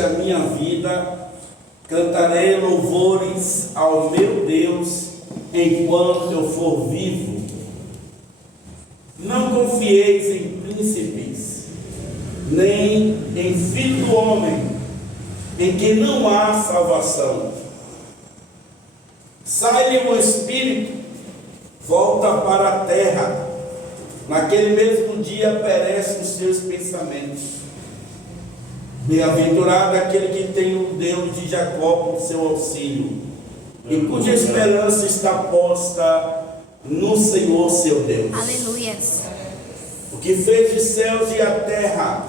durante a minha vida, cantarei louvores ao meu Deus enquanto eu for vivo. Não confieis em príncipes, nem em filho do homem, em que não há salvação. Sai-lhe o espírito, volta para a terra. Naquele mesmo dia perecem os seus pensamentos. Bem-aventurado aquele que tem o Deus de Jacó por seu auxílio, e cuja esperança está posta no Senhor seu Deus. Aleluia. O que fez os céus e a terra,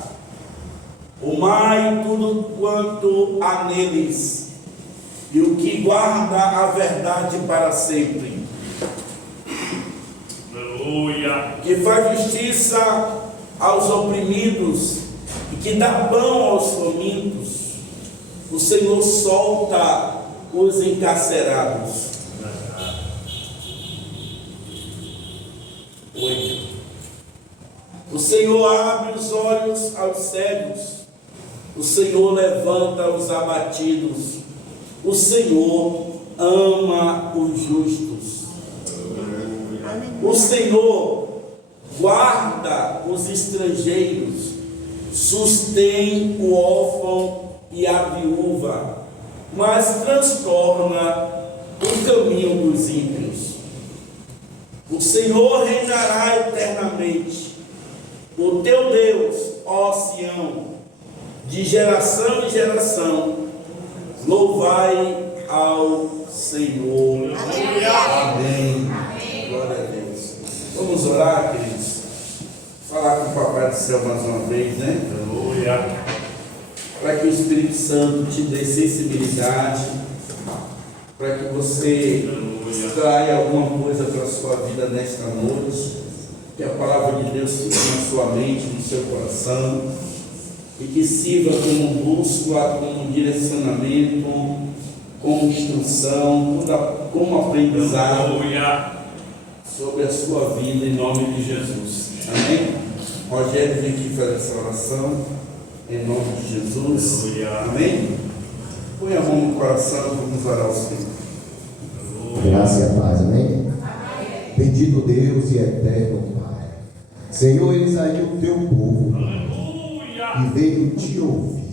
o mar e tudo quanto há neles, e o que guarda a verdade para sempre. Aleluia. Que faz justiça aos oprimidos e que dá pão aos famintos. O Senhor solta os encarcerados. 8. O Senhor abre os olhos aos cegos. O Senhor levanta os abatidos. O Senhor ama os justos. O Senhor guarda os estrangeiros, sustém o órfão e a viúva, mas transtorna o caminho dos ímpios. O Senhor reinará eternamente. O teu Deus, ó Sião, de geração em geração, louvai ao Senhor. Amém. Glória a Deus. Vamos orar, queridos. Falar com o Papai do Céu mais uma vez, né? Aleluia. Para que o Espírito Santo te dê sensibilidade, para que você extraia alguma coisa para a sua vida nesta noite, que a palavra de Deus fique na sua mente, no seu coração, e que sirva como bússola, como direcionamento, como instrução, como aprendizado sobre a sua vida, em nome de Jesus. Amém? Rogério vem aqui fazer essa oração, em nome de Jesus. Amém? Põe a mão no coração, vamos orar ao Senhor. Graça e a paz, amém? Bendito Deus e eterno Pai, Senhor, eis aí o teu povo, e veio te ouvir.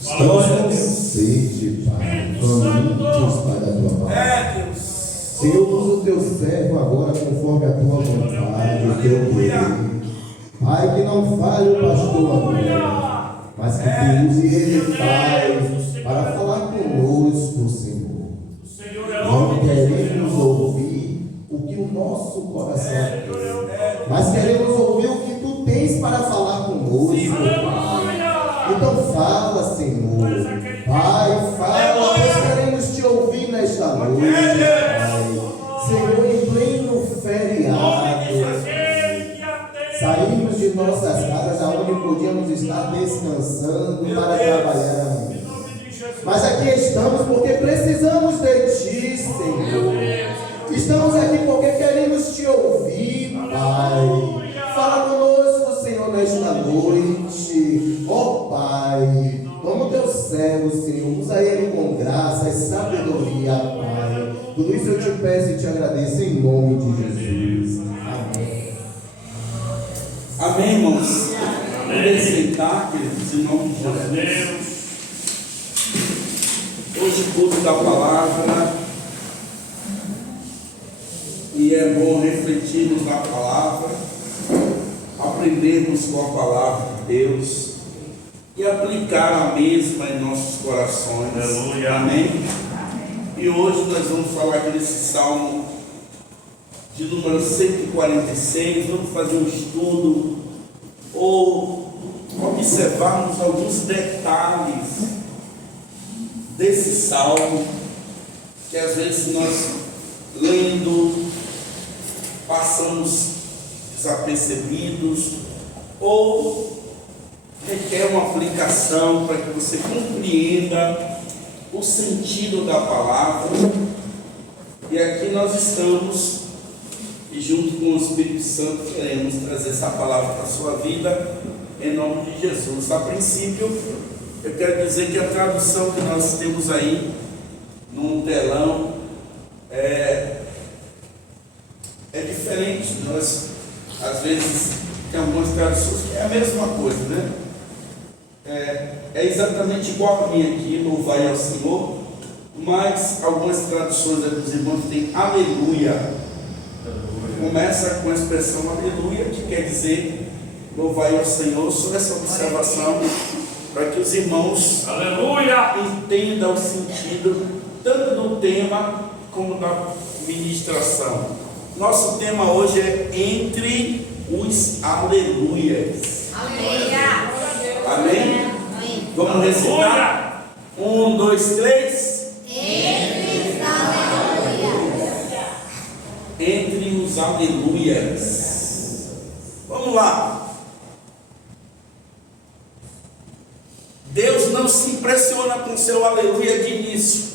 Estamos com sede, Pai, famintos, Pai, da tua palavra. Senhor, usa o teu servo agora conforme a tua vontade, o teu querer. Pai, que não fale o pastor agora, mas que tu use ele, Pai, para falar conosco, Senhor. Não queremos ouvir o que o nosso coração quer, mas queremos ouvir o que tu tens para falar conosco, Pai. Então fala, Senhor. Pai, fala, nós queremos te ouvir nesta noite, Pai. Senhor, em pleno feriado, saímos de nossas casas aonde podíamos estar descansando para trabalhar. Mas aqui estamos porque precisamos de Ti, Senhor. Estamos aqui porque queremos Te ouvir, Pai. Fala conosco, Senhor, nesta noite. Ó Pai, toma o Teu servo, Senhor. Usa ele com graça e sabedoria, Pai. Tudo isso eu te peço e te agradeço em nome de Jesus. Amém. Amém, irmãos? Vamos sentar, queridos, em nome de Jesus. Hoje, culto da palavra, e é bom refletirmos na palavra, aprendermos com a palavra de Deus e aplicar a mesma em nossos corações. Aleluia. Amém? E hoje nós vamos falar aqui desse salmo de número 146, vamos fazer um estudo ou observarmos alguns detalhes desse salmo, que às vezes nós, lendo, passamos desapercebidos, ou requer uma aplicação para que você compreenda o sentido da palavra. E aqui nós estamos, e junto com o Espírito Santo queremos trazer essa palavra para a sua vida, em nome de Jesus. A princípio, Eu quero dizer que a tradução que nós temos aí num telão é diferente. Nós, às vezes, tem algumas traduções que é a mesma coisa, né? É exatamente igual a minha aqui, louvai ao Senhor, mas algumas traduções dos irmãos têm aleluia. Começa com a expressão aleluia, que quer dizer louvai ao Senhor. Só essa observação para que os irmãos Aleluia! entendam o sentido tanto do tema como da ministração. Nosso tema hoje é entre os aleluias. Aleluia! Amém? Vamos recitar? 1, 2, 3. Entre os aleluias. Entre os aleluias. Vamos lá. Deus não se impressiona com seu aleluia de início,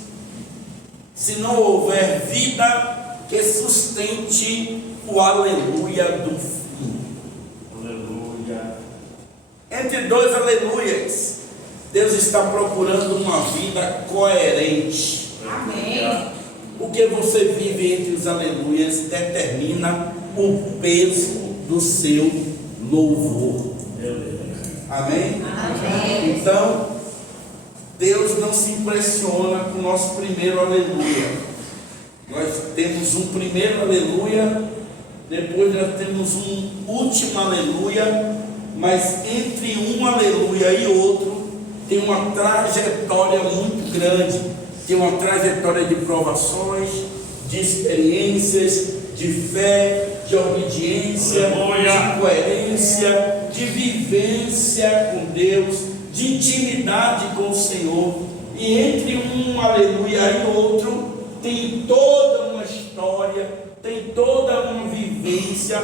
se não houver vida que sustente o aleluia do fim. Aleluia! Entre dois aleluias, Deus está procurando uma vida coerente. Amém. O que você vive entre os aleluias determina o peso do seu louvor. Amém? Amém. Então, Deus não se impressiona com o nosso primeiro aleluia. Nós temos um primeiro aleluia, depois nós temos um último aleluia, mas entre um aleluia e outro tem uma trajetória muito grande, tem uma trajetória de provações, de experiências, de fé, de obediência, Aleluia. de coerência, de vivência com Deus, de intimidade com o Senhor. E entre um aleluia e outro tem toda uma história, tem toda uma vivência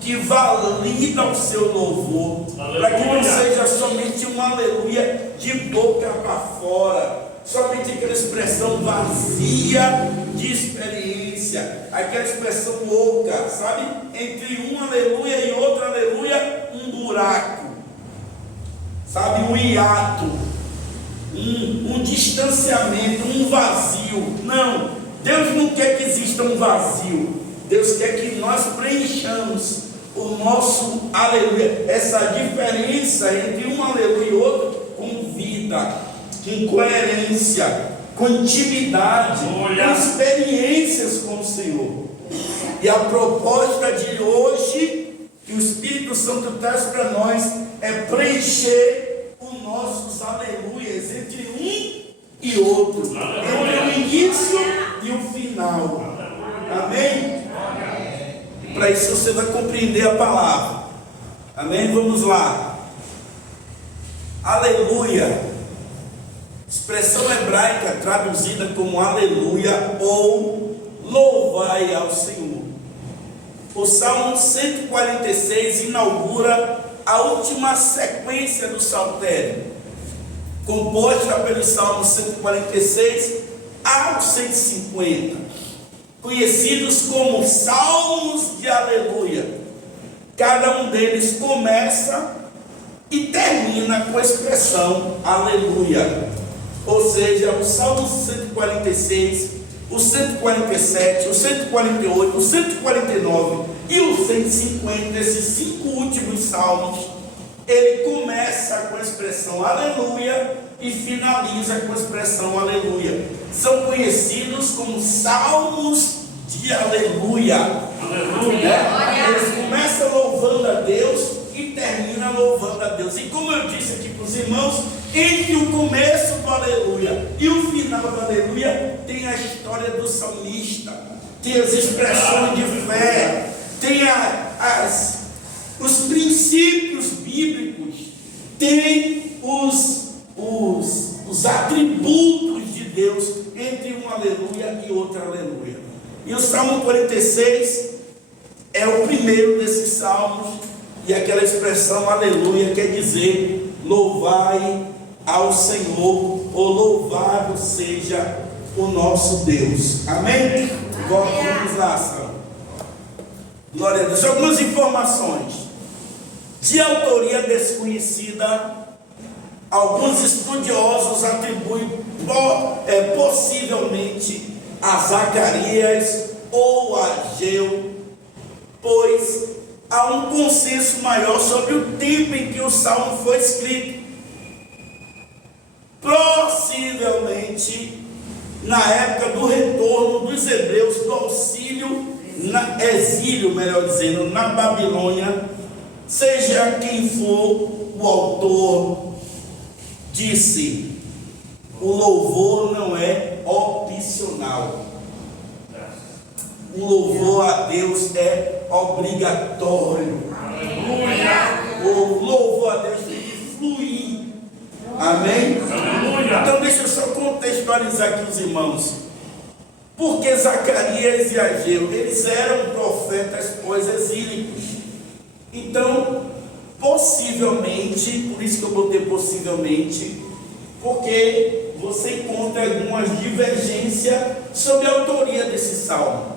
que valida o seu louvor, para que não seja somente um aleluia de boca para fora, somente aquela expressão vazia de experiência, aquela expressão oca, sabe? Entre um aleluia e outro aleluia, um buraco, sabe? Um hiato, um distanciamento, um vazio. Não, Deus não quer que exista um vazio. Deus quer que nós preenchamos o nosso aleluia, essa diferença entre um aleluia e outro, com vida, com coerência, com intimidade, com experiências com o Senhor. E a proposta de hoje, que o Espírito Santo traz para nós, é preencher os nossos aleluias entre um e outro, entre o início e o final. Amém? Para isso você vai compreender a palavra. Amém? Vamos lá. Aleluia, expressão hebraica traduzida como aleluia ou louvai ao Senhor. O Salmo 146 inaugura a última sequência do saltério, composta pelos Salmos 146 ao 150. Conhecidos como salmos de aleluia. Cada um deles começa e termina com a expressão aleluia. Ou seja, o Salmo 146, o 147, o 148, o 149 e o 150, esses 5 últimos salmos, ele começa com a expressão aleluia e finaliza com a expressão aleluia. São conhecidos como salmos de aleluia. Aleluia. Eles começam louvando a Deus e terminam louvando a Deus. E como eu disse aqui para os irmãos, entre o começo do aleluia e o final do aleluia tem a história do salmista, tem as expressões de fé, tem os princípios bíblicos, tem os atributos de Deus entre um aleluia e outro aleluia. E o Salmo 46 é o primeiro desses salmos, e aquela expressão aleluia quer dizer louvai ao Senhor, ou louvado seja o nosso Deus. Amém? Vamos lá, Salmo. Glória a Deus. Algumas informações de autoria desconhecida. alguns estudiosos atribuem possivelmente a Zacarias ou a Ageu, pois há um consenso maior sobre o tempo em que o salmo foi escrito. Possivelmente na época do retorno dos hebreus do exílio, melhor dizendo, na Babilônia, seja quem for o autor, disse: o louvor não é opcional. O louvor a Deus é obrigatório. O louvor a Deus tem que fluir. Amém? Então deixa eu só contextualizar aqui os irmãos. Porque Zacarias e Ageu, eles eram profetas pós-exílicos. Então, possivelmente, por isso que eu botei possivelmente, porque você encontra algumas divergências sobre a autoria desse salmo.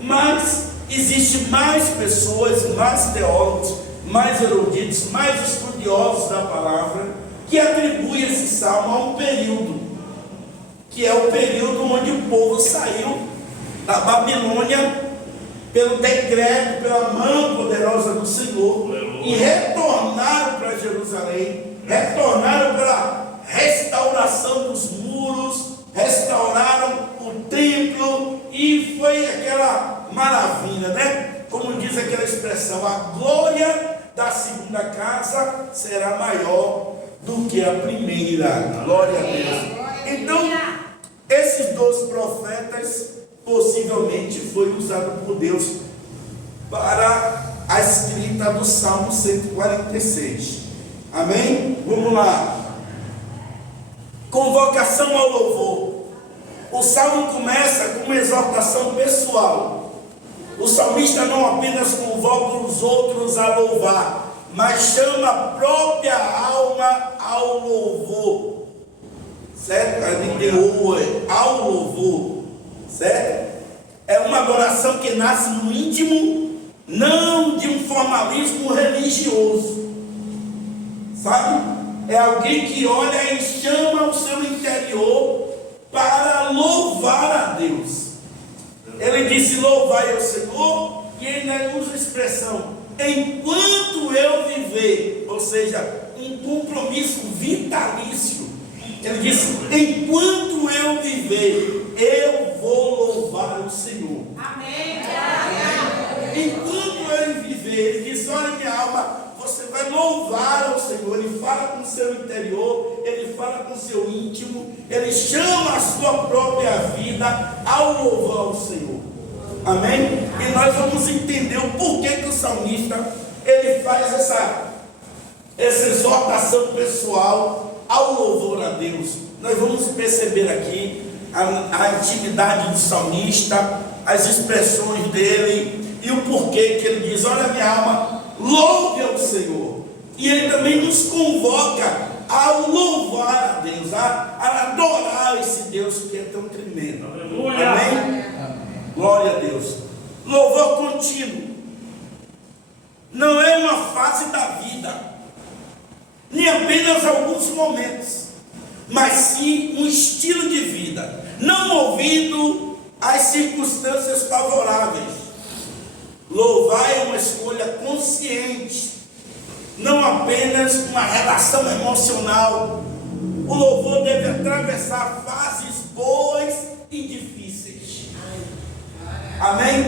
Mas existe mais pessoas, mais teólogos, mais eruditos, mais estudiosos da palavra, que atribui esse salmo a um período, que é o período onde o povo saiu da Babilônia pelo decreto, pela mão poderosa do Senhor, e retornaram para Jerusalém, retornaram pela restauração dos muros, restauraram o templo, e foi aquela maravilha, né? Como diz aquela expressão, a glória da segunda casa será maior do que a primeira. Glória a Deus. Então, esses 12 profetas possivelmente foi usado por Deus para a escrita do Salmo 146. Amém? Vamos lá. Convocação ao louvor. O salmo começa com uma exortação pessoal. O salmista não apenas convoca os outros a louvar, mas chama a própria alma ao louvor. Certo? Ali tem o ao louvor. Certo? É uma adoração que nasce no íntimo, não de um formalismo religioso. Sabe? É alguém que olha e chama o seu interior para louvar a Deus. Ele disse: louvai ao Senhor, e ele usa a expressão enquanto eu viver, ou seja, um compromisso vitalício. Ele disse: enquanto eu viver, eu vou louvar o Senhor. Amém. Enquanto eu viver, ele disse: olha, minha alma, você vai louvar ao Senhor. Ele fala com o seu interior, ele fala com o seu íntimo, ele chama a sua própria vida ao louvar ao Senhor. Amém? E nós vamos entender o porquê que o salmista ele faz essa exortação pessoal ao louvor a Deus. Nós vamos perceber aqui a intimidade do salmista, as expressões dele e o porquê que ele diz: olha, minha alma, louve ao Senhor. E ele também nos convoca a louvar a Deus, a adorar esse Deus que é tão tremendo. Aleluia. Amém? Glória a Deus. Louvor contínuo não é uma fase da vida, nem apenas alguns momentos, mas sim um estilo de vida, não movido às circunstâncias favoráveis. Louvar é uma escolha consciente, não apenas uma relação emocional. O louvor deve atravessar fases boas e difíceis. Amém?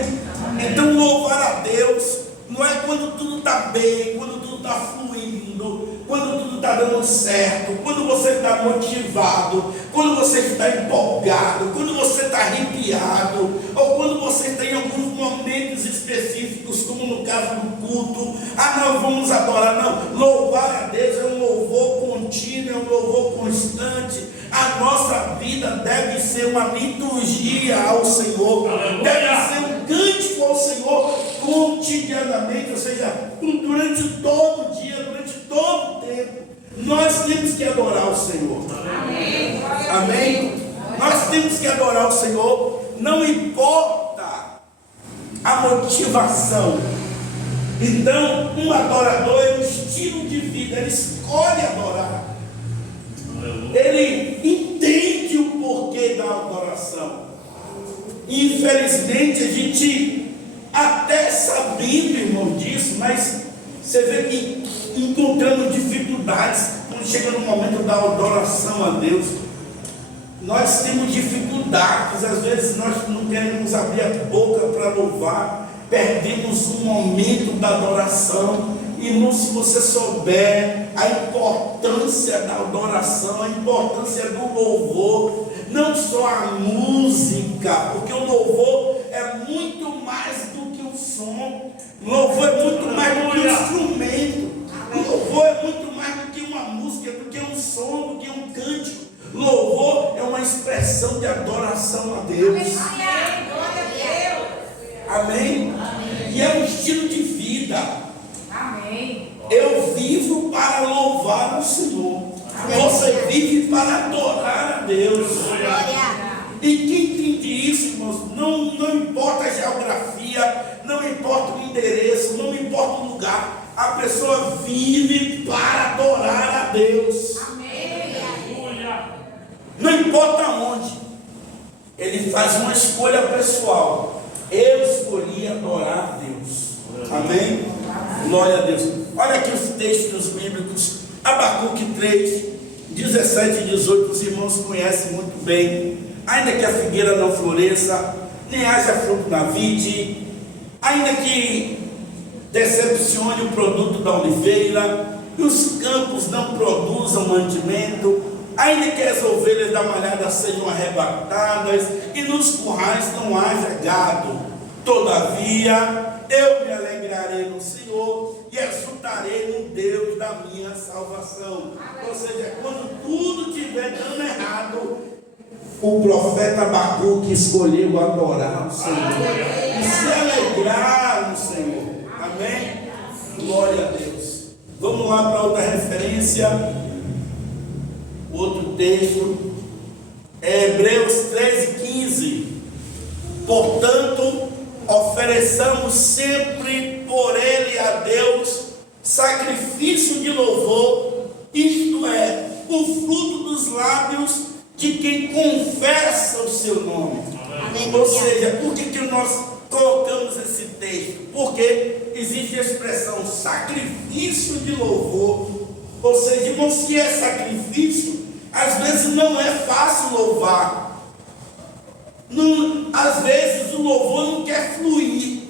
Então louvar a Deus não é quando tudo está bem, quando tudo está fluindo, quando tudo está dando certo, quando você está motivado, quando você está empolgado, quando você está arrepiado, ou quando você tem alguns momentos específicos, como no caso do culto. Nós vamos adorar. Não, louvar a Deus é um louvor contínuo, é um louvor constante. A nossa vida deve ser uma liturgia ao Senhor, deve ser um cântico ao Senhor cotidianamente, ou seja, durante todo o dia, durante todo o tempo. Nós temos que adorar o Senhor. Amém. Amém? Nós temos que adorar o Senhor, não importa a motivação. Então, um adorador é um estilo de vida, ele escolhe adorar. ele entende o porquê da adoração. Infelizmente a gente até sabendo, irmão, disso, mas você vê que encontramos dificuldades quando chega no momento da adoração a Deus. Nós temos dificuldades, às vezes nós não queremos abrir a boca para louvar, perdemos um momento da adoração. Irmão, se você souber a importância da adoração, a importância do louvor, não só a música, porque o louvor é muito mais do que o som, o louvor é muito mais do que um instrumento, o louvor é muito mais do que uma música, do que um som, do que um cântico. Louvor é uma expressão de adoração a Deus. Amém? E é um estilo de vida. Amém. Eu vivo para louvar o Senhor. Você vive para adorar a Deus. E quem entende isso, irmãos, não importa a geografia, não importa o endereço, não importa o lugar, a pessoa vive para adorar a Deus. Não importa onde, ele faz uma escolha pessoal. Eu escolhi adorar a Deus. Amém? Glória a Deus. Olha aqui os textos bíblicos. Abacuque 3, 17 e 18. Os irmãos conhecem muito bem. Ainda que a figueira não floresça, nem haja fruto na vide, ainda que decepcione o produto da oliveira, e os campos não produzam mantimento, ainda que as ovelhas da malhada sejam arrebatadas, e nos currais não haja gado, todavia eu me alegrarei no Senhor e exultarei no Deus da minha salvação. Ou seja, quando tudo estiver dando errado, o profeta Abacuque escolheu adorar o Senhor e se alegrar no Senhor. Amém? Glória a Deus. Vamos lá para outra referência. Outro texto é Hebreus 13:15. Portanto, ofereçamos sempre por ele a Deus sacrifício de louvor, isto é, o fruto dos lábios de quem confessa o seu nome. Amém. Ou seja, por que nós colocamos esse texto? Porque existe a expressão sacrifício de louvor. Ou seja, irmão, se é sacrifício, às vezes não é fácil louvar. Às vezes o louvor não quer fluir.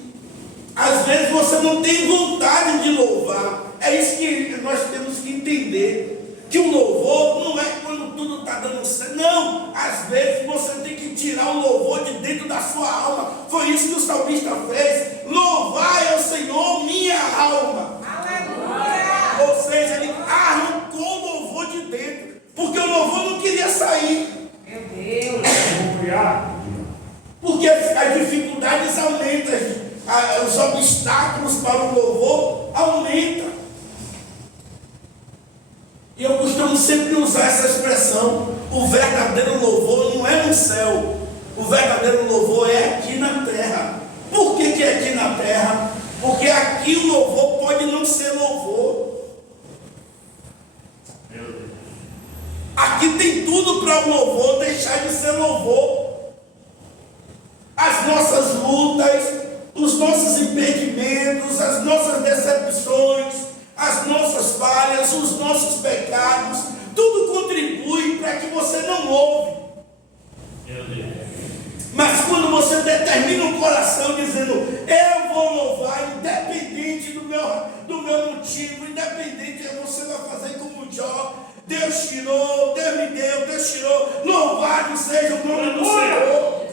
Às vezes você não tem vontade de louvar. É isso que nós temos que entender. Que o louvor não é quando tudo está dando certo. Não, às vezes você tem que tirar o louvor de dentro da sua alma. Foi isso que o salmista fez. Louvai ao Senhor minha alma. Aleluia. Ou seja, ele arrancou o louvor de dentro, porque o louvor não queria sair. Meu Deus. Porque as dificuldades aumentam, os obstáculos para o louvor aumentam. E eu costumo sempre usar essa expressão: o verdadeiro louvor não é no céu, o verdadeiro louvor é aqui na terra. Por que é aqui na terra? Porque aqui o louvor pode não ser louvor. Aqui tem tudo para o louvor deixar de ser louvor. As nossas lutas, os nossos impedimentos, as nossas decepções, as nossas falhas, os nossos pecados, tudo contribui para que você não louve. Mas quando você determina o coração dizendo, eu vou louvar, independente do meu motivo, independente, você vai fazer como Jó, Deus tirou, Deus me deu, Deus tirou, louvado seja o nome do Senhor.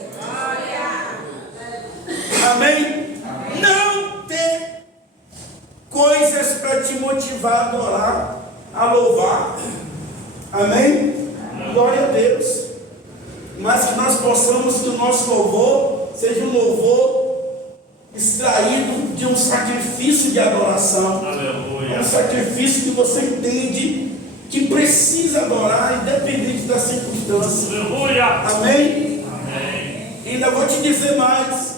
Amém? Não tem coisas para te motivar a adorar, a louvar. Amém? Glória a Deus. Mas que nós possamos, que o nosso louvor seja um louvor extraído de um sacrifício de adoração. Aleluia. É um sacrifício que você entende que precisa adorar, independente da circunstância. Aleluia. Amém? Amém. E ainda vou te dizer mais.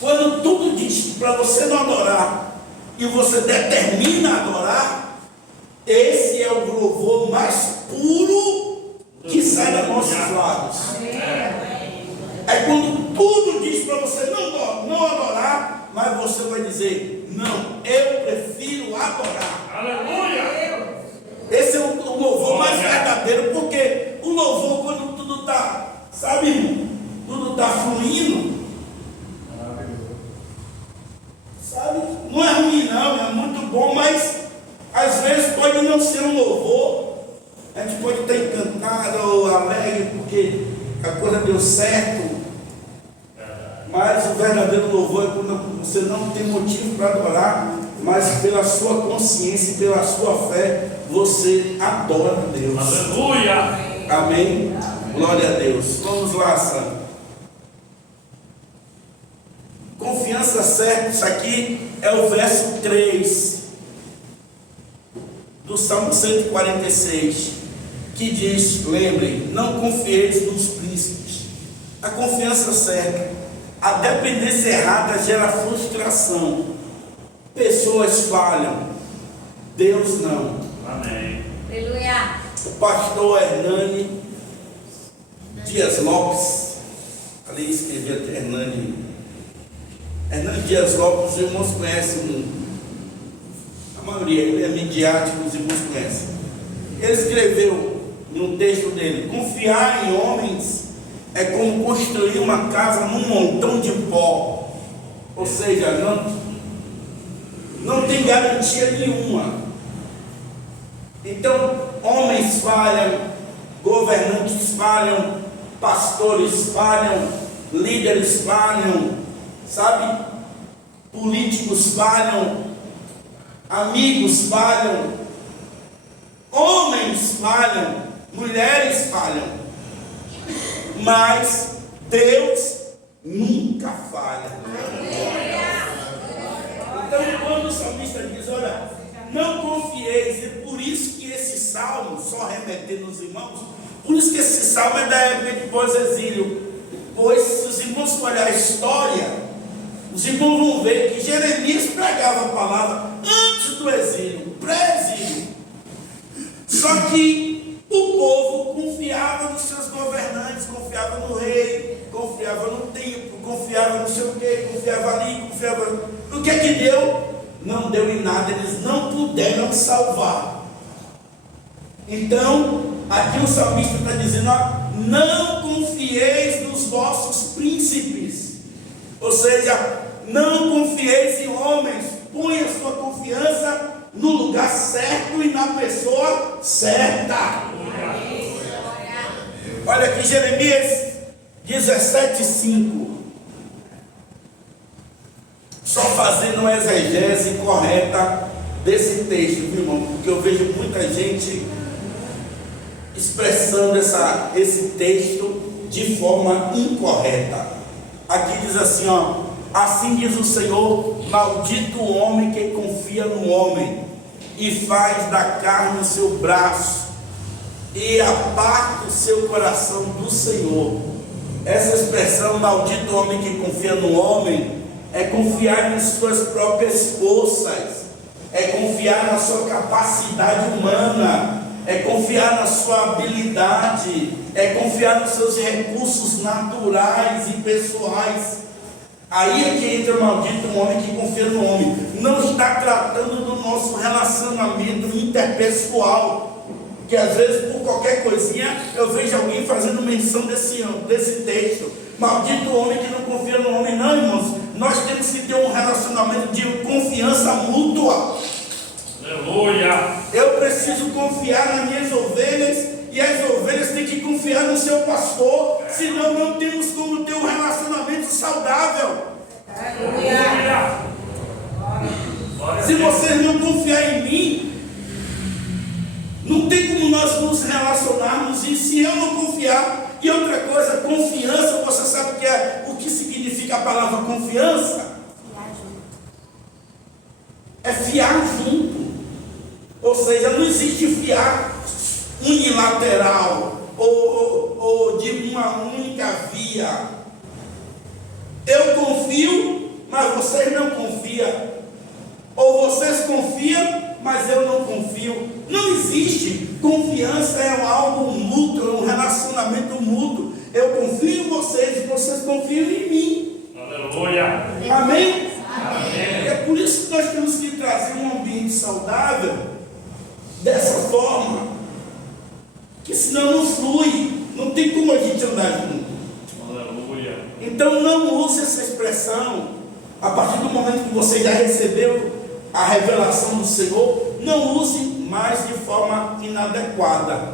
Quando tudo diz para você não adorar e você determina adorar, esse é o louvor mais verdadeiro, porque o louvor, quando tudo está, sabe, irmão, tudo está fluindo, sabe, não é ruim não, é muito bom, mas às vezes pode não ser um louvor. A gente pode estar encantado ou alegre porque a coisa deu certo, mas o verdadeiro louvor é quando você não tem motivo para adorar, mas pela sua consciência e pela sua fé você adora a Deus. Aleluia! Amém? Glória a Deus. Vamos lá, Sam. Confiança certa, isso aqui é o verso 3 do Salmo 146, que diz, lembrem, não confieis nos príncipes. A confiança certa, a dependência errada gera frustração. Pessoas falham, Deus não. Amém. Aleluia. O pastor Hernani Dias Lopes, ali escreveu até Hernani Dias Lopes, os irmãos conhecem, a maioria, ele é midiático, os irmãos conhecem. Ele escreveu em um texto dele: confiar em homens é como construir uma casa num montão de pó, ou seja, não tem garantia nenhuma. Então, homens falham, governantes falham, pastores falham, líderes falham, sabe? Políticos falham, amigos falham, homens falham, mulheres falham, mas Deus nunca falha. Então, quando o salmista diz, olha, não confieis, é por isso que esse salmo, só remetendo os irmãos, por isso que esse salmo é da época de pós-exílio, pois se os irmãos olharem a história, os irmãos vão ver que Jeremias pregava a palavra antes do exílio, pré-exílio. Só que o povo confiava nos seus governantes, confiava no rei, confiava no templo, confiava não sei o que, confiava ali, confiava. O que é que deu? Não deu em nada, eles não puderam salvar. Então, aqui o salmista está dizendo, ó, não confieis nos vossos príncipes, ou seja, não confieis em homens, ponha a sua confiança no lugar certo e na pessoa certa. Olha aqui Jeremias 17:5. Só fazendo uma exegese correta desse texto, viu, irmão? Porque eu vejo muita gente expressando esse texto de forma incorreta. Aqui diz assim, ó: assim diz o Senhor, maldito o homem que confia no homem e faz da carne o seu braço e aparta o seu coração do Senhor. Essa expressão, maldito o homem que confia no homem, é confiar em suas próprias forças, é confiar na sua capacidade humana, é confiar na sua habilidade, é confiar nos seus recursos naturais e pessoais. Aí é que entra o maldito homem que confia no homem. Não está tratando do nosso relacionamento interpessoal, que às vezes por qualquer coisinha eu vejo alguém fazendo menção desse texto. Maldito o homem que não confia no homem. Não, irmãos, nós temos que ter um relacionamento de confiança mútua. Aleluia! Eu preciso confiar nas minhas ovelhas e as ovelhas têm que confiar no seu pastor, senão não temos como ter um relacionamento saudável. Aleluia! Se vocês não confiarem em mim, não tem como nós nos relacionarmos. E se eu não confiar, e outra coisa, confiança, você sabe o que significa a palavra confiança? É fiar junto. Ou seja, não existe fiar unilateral ou de uma única via. Eu confio, mas vocês não confiam. Ou vocês confiam, mas eu não confio. Não existe. Confiança é algo mútuo, é um relacionamento mútuo. Eu confio em vocês e vocês confiam em mim. Aleluia! Amém? Amém. É por isso que nós temos que trazer um ambiente saudável dessa forma. Que se Não tem como a gente andar junto. Aleluia. Então não use essa expressão. A partir do momento que você já recebeu a revelação do Senhor, não use mais de forma inadequada.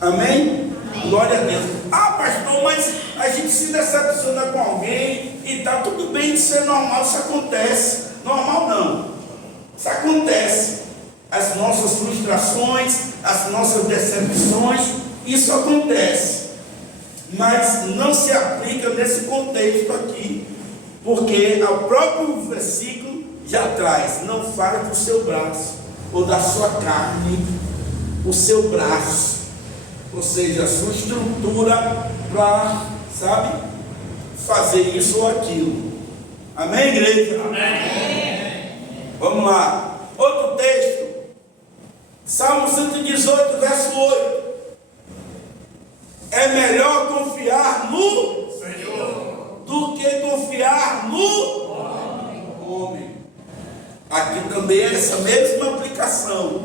Amém? Glória a Deus. Ah, pastor, mas a gente se decepciona com alguém e tal. Tudo bem, isso é normal, isso acontece. Normal não. Isso acontece. As nossas frustrações, as nossas decepções, isso acontece. Mas não se aplica nesse contexto aqui, porque o próprio versículo já traz: não fale do seu braço ou da sua carne, o seu braço, ou seja, a sua estrutura para, sabe, fazer isso ou aquilo. Amém, igreja? Amém. Vamos lá. Outro texto, Salmo 118, verso 8. É melhor confiar no Senhor do que confiar no homem. Aqui também é essa mesma aplicação.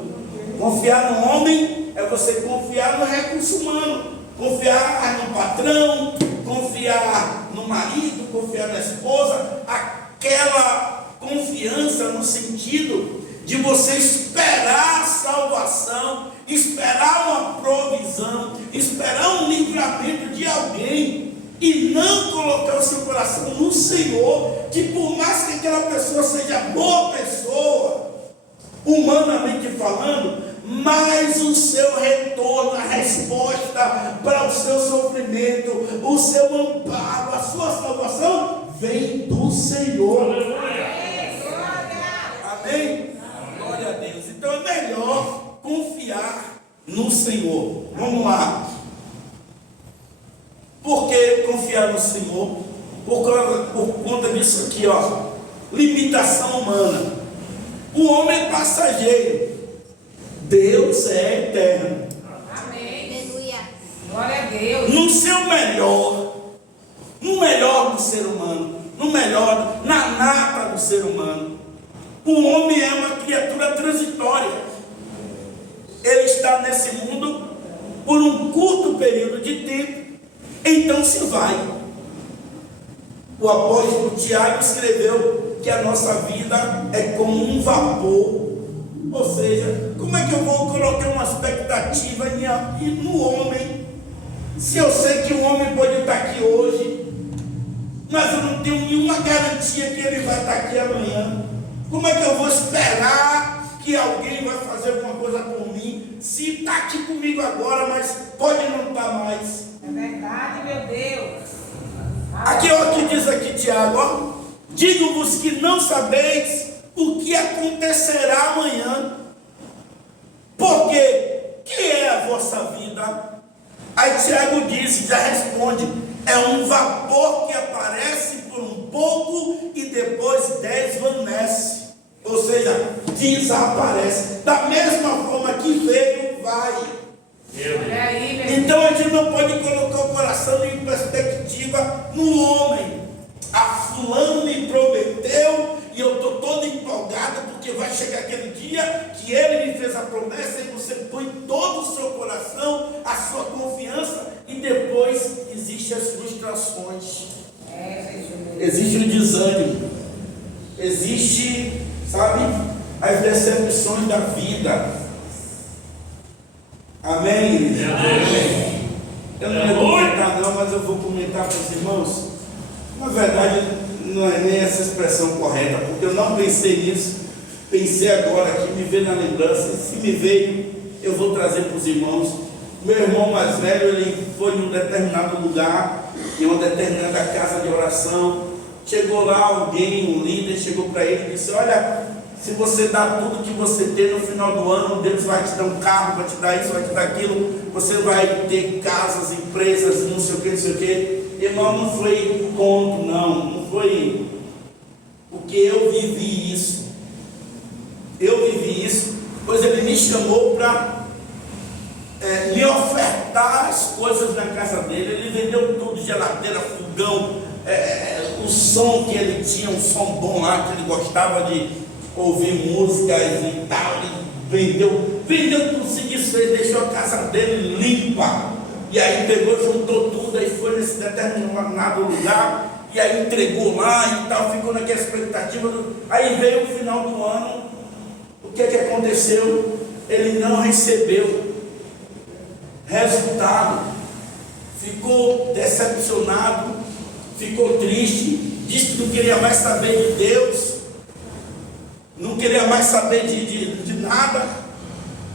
Confiar no homem é você confiar no recurso humano, confiar no patrão, confiar no marido, confiar na esposa, aquela confiança no sentido de você esperar a salvação, esperar uma provisão, esperar um livramento de alguém e não colocar o seu coração no Senhor, que por mais que aquela pessoa seja boa pessoa, humanamente falando, mas o seu retorno, a resposta para o seu sofrimento, o seu amparo, a sua salvação vem do Senhor. Amém? Glória a Deus. Então é melhor confiar no Senhor. Vamos lá. Por que confiar no Senhor? Por conta disso aqui, ó. Limitação humana. O homem é passageiro. Deus é eterno. Amém. Glória a Deus. No seu melhor, no melhor do ser humano, no melhor, na nata do ser humano, o homem é uma criatura transitória. Ele está nesse mundo por um curto período de tempo, então se vai. O apóstolo Tiago escreveu que a nossa vida é como um vapor. Ou seja, como é que eu vou colocar uma expectativa no homem, se eu sei que o homem pode estar aqui hoje, mas eu não tenho nenhuma garantia que ele vai estar aqui amanhã? Como é que eu vou esperar que alguém vai fazer alguma coisa por mim, se está aqui comigo agora, mas pode não estar mais? É verdade, meu Deus. Aqui, ó, que diz aqui Tiago, ó: digo-vos que não sabeis o que acontecerá amanhã, porque que é a vossa vida? Aí Tiago diz, já responde: é um vapor que aparece por um pouco e depois desvanece, ou seja, desaparece. Da mesma forma que veio, vai. Olha aí, meu Deus. Então a gente não pode colocar o coração em perspectiva no homem. A fulano me prometeu e eu estou todo empolgado porque vai chegar aquele dia que ele me fez a promessa, e você põe todo o seu coração, a sua confiança, e depois existem as frustrações, existe o desânimo, existe, sabe, as decepções da vida. Amém? Amém. Eu não ia comentar não, mas eu vou comentar para os irmãos. Na verdade, não é nem essa expressão correta, porque eu não pensei nisso. Pensei agora aqui, me veio na lembrança. Se me veio, eu vou trazer para os irmãos. Meu irmão mais velho, ele foi em um determinado lugar, em uma determinada casa de oração. Chegou lá alguém, um líder, chegou para ele e disse: olha, se você dá tudo que você tem no final do ano, Deus vai te dar um carro, vai te dar isso, vai te dar aquilo, você vai ter casas, empresas, não sei o que, não sei o que. Irmão, não foi conto, não foi, porque eu vivi isso. Eu vivi isso, pois ele me chamou para me ofertar as coisas da casa dele. Ele vendeu tudo, geladeira, fogão, o som que ele tinha, um som bom lá, que ele gostava de ouvir músicas e tal. Ele vendeu tudo, se desfez, deixou a casa dele limpa. e aí pegou, juntou tudo, aí foi nesse determinado lugar, e aí entregou lá e tal, ficou naquela expectativa. Aí veio o final do ano, o que aconteceu? Ele não recebeu resultado, ficou decepcionado, ficou triste, disse que não queria mais saber de Deus, não queria mais saber de nada.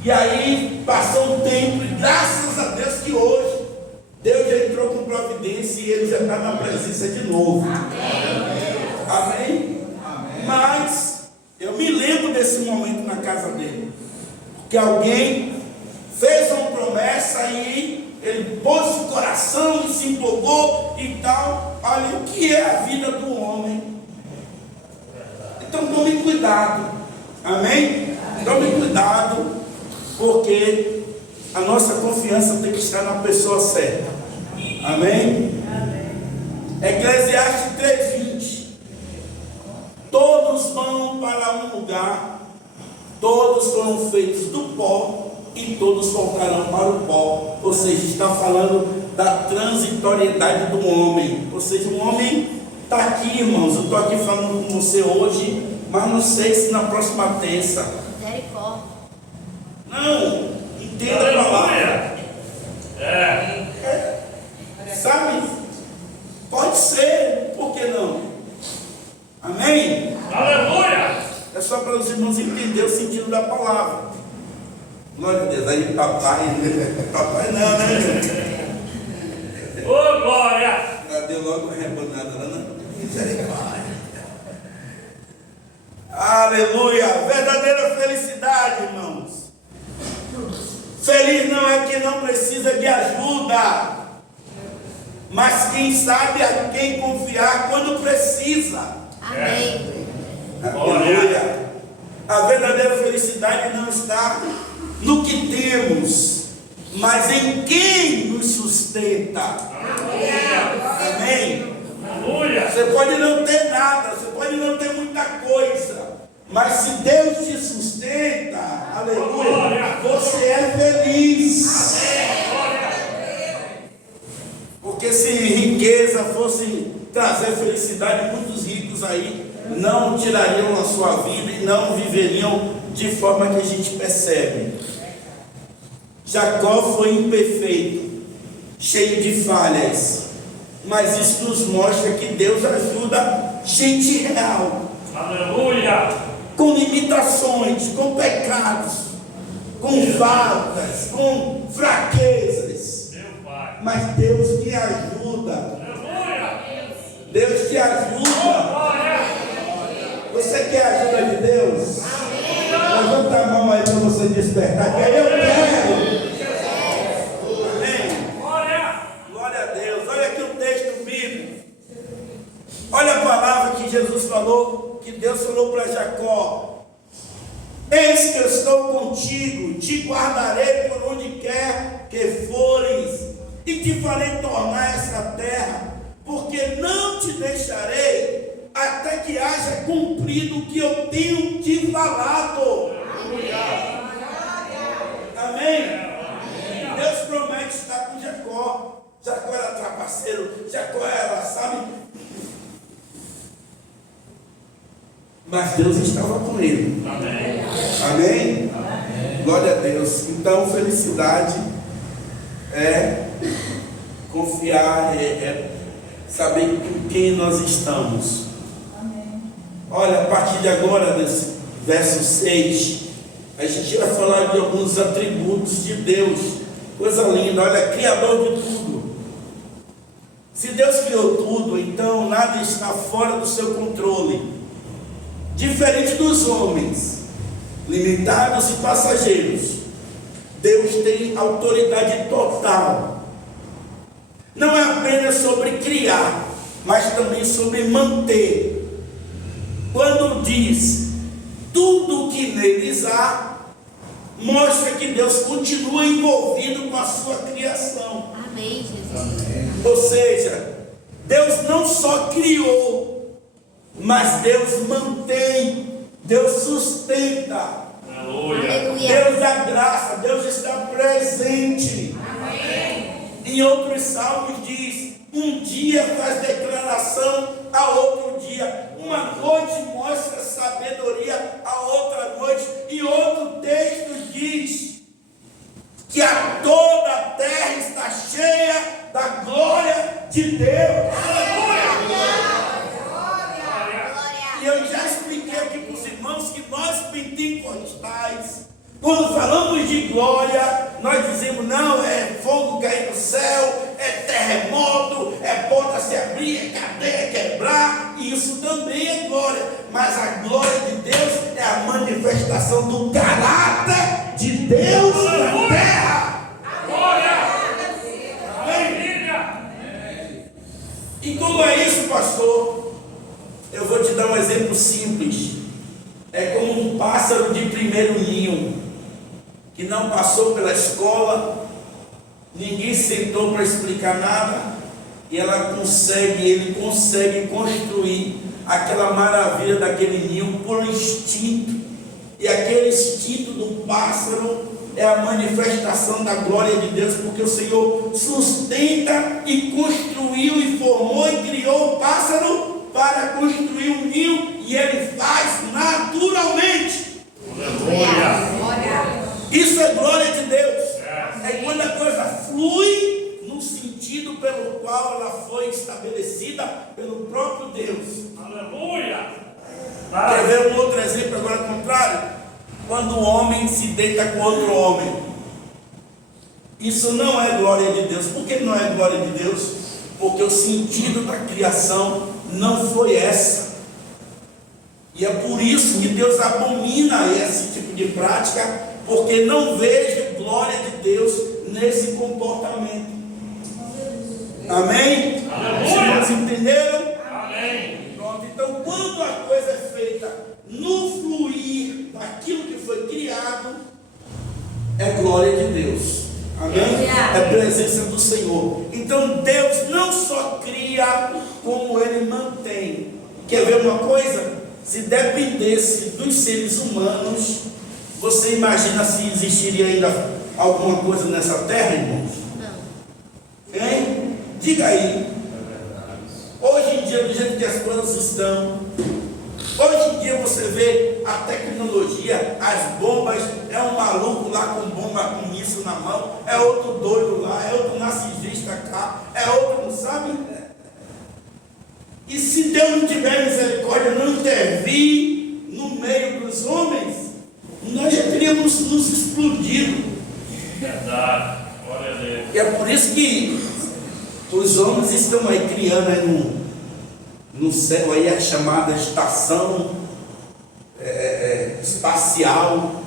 E aí passou um tempo, e graças a Deus que hoje Deus já entrou com providência e ele já está na presença de novo. Amém. Amém? Amém. Mas eu me lembro desse momento na casa dele, que alguém fez uma promessa e ele pôs o coração e se empolgou e tal. Olha o que é a vida do homem. Então tome cuidado. Amém? Tome cuidado, porque a nossa confiança tem que estar na pessoa certa. Amém? Eclesiastes 3:20. Todos vão para um lugar, todos foram feitos do pó e todos voltarão para o pó. Ou seja, está falando da transitoriedade do homem. Ou seja, o homem está aqui, irmãos. Eu estou aqui falando com você hoje, mas não sei se na próxima terça. Não, entenda a palavra. Sabe? Pode ser, por que não? Amém? Aleluia! É só para os irmãos entenderem o sentido da palavra. Glória a Deus. Aí papai não, né? Ô, glória! Já deu logo uma rebanada lá, não? Misericórdia. Aleluia! Verdadeira felicidade, irmãos. Feliz não é quem não precisa de ajuda, mas quem sabe a quem confiar quando precisa. Amém. Aleluia. A verdadeira felicidade não está no que temos, mas em quem nos sustenta. Amém. Aleluia! Você pode não ter nada, você pode não ter muita coisa, mas se Deus te sustenta, aleluia, você é feliz. Porque se riqueza fosse trazer felicidade, muitos ricos aí não tirariam a sua vida e não viveriam de forma que a gente percebe. Jacó foi imperfeito, cheio de falhas, mas isso nos mostra que Deus ajuda gente real. Aleluia! Com limitações, com pecados, com faltas, com fraquezas. Mas Deus te ajuda. Deus te ajuda. Você quer a ajuda de Deus? Levanta a mão aí para você despertar, que aí eu quero. Amém. Glória a Deus. Olha aqui o texto bíblico. Olha a palavra que Jesus falou, que Deus falou para Jacó: eis que eu estou contigo, te guardarei por onde quer que fores, e te farei tornar essa terra, porque não te deixarei até que haja cumprido o que eu tenho te falado. Amém? Deus promete estar com Jacó. Jacó era trapaceiro, Jacó era, sabe? Mas Deus estava com ele. Amém. Amém? Glória a Deus. Então, felicidade é confiar, é saber com quem nós estamos. Olha, a partir de agora, nesse verso 6, a gente vai falar de alguns atributos de Deus. Coisa linda, olha, Criador de tudo. Se Deus criou tudo, então nada está fora do seu controle. Diferente dos homens, limitados e passageiros, Deus tem autoridade total. Não é apenas sobre criar, mas também sobre manter. Quando diz tudo o que neles há, mostra que Deus continua envolvido com a sua criação. Amém, Jesus. Ou seja, Deus não só criou, mas Deus mantém, Deus sustenta. Aleluia! Deus dá graça, Deus está presente. Amém. E Em outros salmos diz: um dia faz declaração a outro dia, uma noite mostra sabedoria a outra noite. E outro texto diz que a toda a terra está cheia da glória de Deus. E eu já expliquei aqui para os irmãos que nós pentecostais, quando falamos de glória, nós dizemos: não, é fogo cair do céu, é terremoto, é porta se abrir, é cadeia quebrar. E isso também é glória. Mas a glória de Deus é a manifestação do caráter de Deus na terra. Amém? E como é isso, pastor? Eu vou te dar um exemplo simples. É como um pássaro de primeiro ninho, que não passou pela escola, ninguém sentou para explicar nada, e ele consegue construir aquela maravilha daquele ninho por instinto. E aquele instinto do pássaro é a manifestação da glória de Deus, porque o Senhor sustenta e construiu e formou e criou o pássaro para construir um ninho, e ele faz naturalmente. Isso é glória de Deus. É quando a coisa flui no sentido pelo qual ela foi estabelecida pelo próprio Deus. Aleluia! Quer ver um outro exemplo agora contrário? Quando um homem se deita com outro homem. Isso não é glória de Deus. Por que não é glória de Deus? Porque o sentido da criação não foi essa. E é por isso que Deus abomina esse tipo de prática, porque não vejo glória de Deus nesse comportamento. Amém? Vocês entenderam? Amém. Pronto. Então, quando a coisa é feita no fluir daquilo que foi criado, é glória de Deus. Amém? É presença do Senhor. Então Deus não só cria, como Ele mantém. Quer ver uma coisa? Se dependesse dos seres humanos, você imagina se existiria ainda alguma coisa nessa terra, irmãos? Não. Hein? Diga aí. Hoje em dia, do jeito que as coisas estão, hoje em dia você vê a tecnologia, as bombas, é um maluco lá com bomba, com míssil na mão, é outro doido lá, é outro narcisista cá, é outro, não sabe? E se Deus não tiver misericórdia, não intervir no meio dos homens, nós já teríamos nos explodido. Verdade. Glória a Deus. E é por isso que os homens estão aí criando aí no céu aí a chamada estação espacial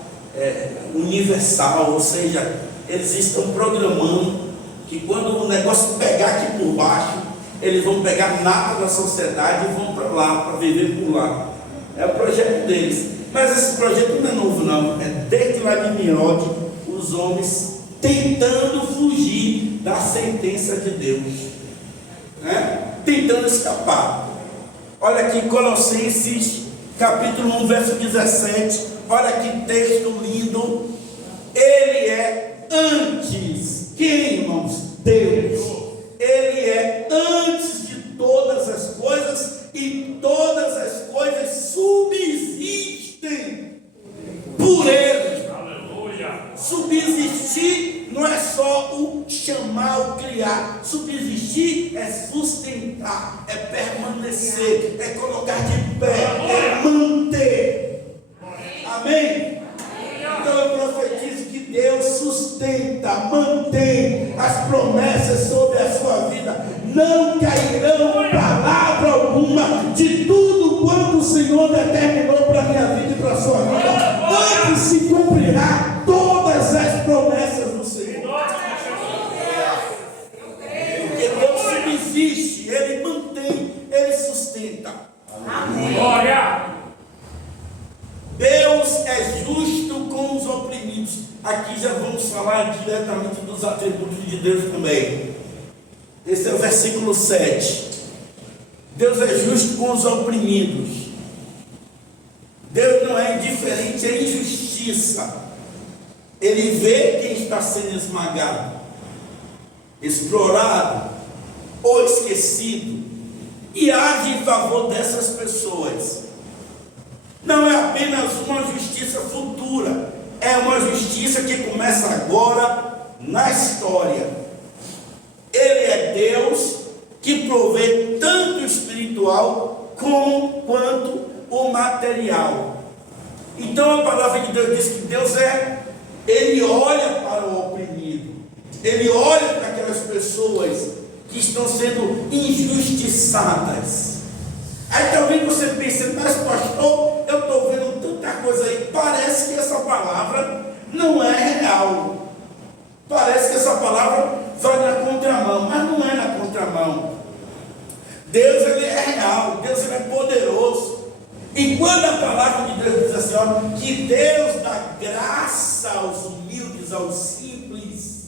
universal, ou seja, eles estão programando que quando o negócio pegar aqui por baixo, eles vão pegar nada da sociedade e vão para lá, para viver por lá. É o projeto deles. Mas esse projeto não é novo não, é desde lá de Nimrod, os homens tentando fugir da sentença de Deus, né? Tentando escapar. Olha aqui Colossenses capítulo 1, verso 17, olha que texto lindo. Ele é antes, quem, irmãos? Deus. Ele é antes de todas as coisas, e todas as coisas subsistem por Ele. Aleluia. Subsistir não é só o chamar, o criar. Subsistir é sustentar, é permanecer, é colocar de pé, é manter. Amém? Então eu profetizo que Deus sustenta, mantém as promessas sobre a sua vida. Não cairão palavra alguma de tudo quanto o Senhor determinou para a minha vida e para a sua vida. Antes se cumprirá todas as promessas do Senhor. Porque Deus subsiste, Ele mantém, Ele sustenta. Glória. Deus é justo com os oprimidos. Aqui já vamos falar diretamente dos atributos de Deus também. Esse é o versículo 7. Deus é justo com os oprimidos. Deus não é indiferente à injustiça. Ele vê quem está sendo esmagado. explorado ou esquecido e age em favor dessas pessoas. Não é apenas uma justiça futura, é uma justiça que começa agora na história. Ele é Deus que provê tanto o espiritual quanto o material. Então a palavra de Deus diz que Deus Ele olha para o oprimido, Ele olha para aquelas pessoas que estão sendo injustiçadas. Aí talvez você pense, mas pastor, eu estou vendo tanta coisa aí, parece que essa palavra não é real, parece que essa palavra vai na contramão, mas não é na contramão. Deus, Ele é real, Deus, Ele é poderoso. E quando a palavra de Deus diz assim, ó, que Deus dá graça aos humildes, aos simples,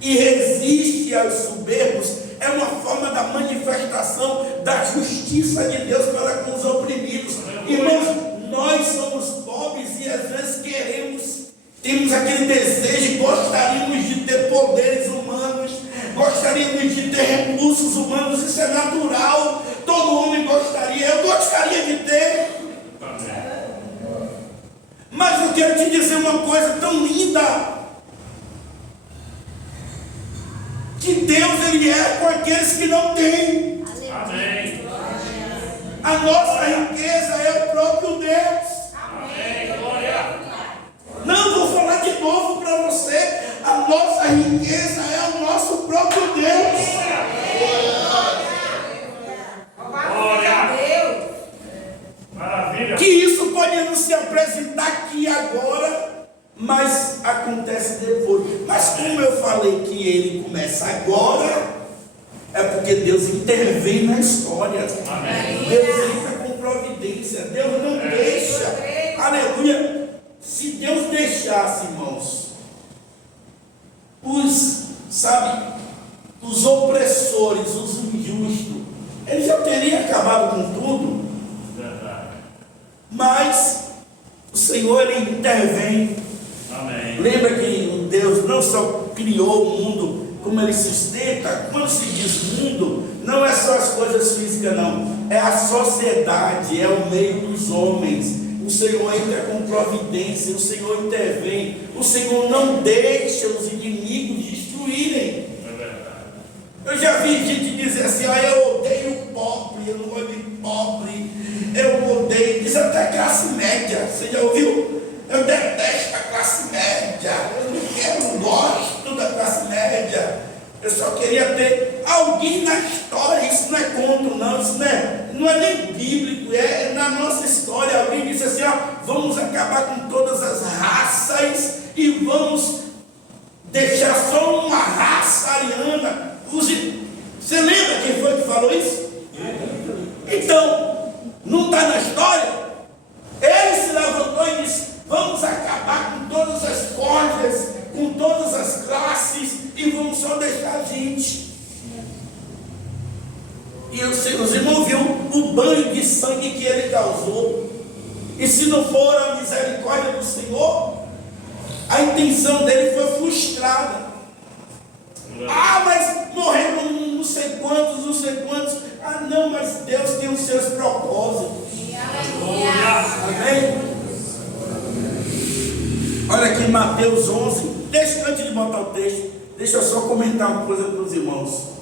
e resiste aos soberbos, é uma forma da manifestação da justiça de Deus para com os oprimidos. Irmãos, nós somos pobres e às vezes temos aquele desejo, gostaríamos de ter poderes humanos, gostaríamos de ter recursos humanos, isso é natural, todo homem gostaria, eu gostaria de ter. Mas eu quero te dizer uma coisa tão linda, que Deus, Ele é com aqueles que não têm. Amém. A nossa riqueza é o próprio Deus. Amém. Glória. Não, vou falar de novo para você. A nossa riqueza é o nosso próprio Deus. Glória. Maravilha. Que isso pode não se apresentar aqui agora, mas acontece depois. Mas como eu falei que ele começa agora, é porque Deus intervém na história. Amém. Deus entra com providência. Deus não deixa. Aleluia. Se Deus deixasse, irmãos, os opressores, os injustos, ele já teria acabado com tudo. Verdade. Mas o Senhor, Ele intervém. Amém. Lembra que Deus não só criou o mundo, como Ele sustenta. Quando se diz mundo, não é só as coisas físicas, não. É a sociedade, é o meio dos homens. O Senhor entra com providência, o Senhor intervém. O Senhor não deixa os inimigos destruírem. É verdade. Eu já vi gente dizer assim, eu odeio o pobre, eu não gosto de pobre, eu odeio, diz até classe média, você já ouviu? Eu detesto a classe média, eu não gosto da classe média, eu só queria ter alguém na história, isso não é conto não, isso não é nem bíblico, é na nossa história. Alguém disse assim, vamos acabar com todas as raças e vamos deixar só uma raça ariana. Você lembra quem foi que falou isso? Então, não está na história? Ele se levantou e disse, vamos acabar com todas as cordas, com todas as classes, e vamos só deixar a gente. E os irmãos viram o banho de sangue que ele causou. E se não for a misericórdia do Senhor, a intenção dele foi frustrada. Mas morreram não sei quantos, não sei quantos. Não, mas Deus tem os seus propósitos. Amém? Olha aqui em Mateus 11. Antes de botar o texto, deixa eu só comentar uma coisa para os irmãos.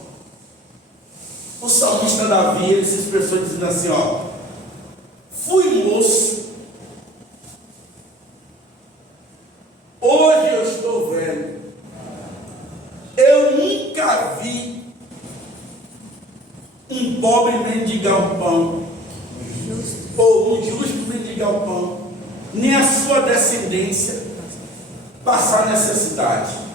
O salmista Davi, ele se expressou dizendo assim, fui moço, hoje eu estou velho, eu nunca vi um pobre mendigar o pão, ou um justo mendigar o pão, nem a sua descendência passar necessidade.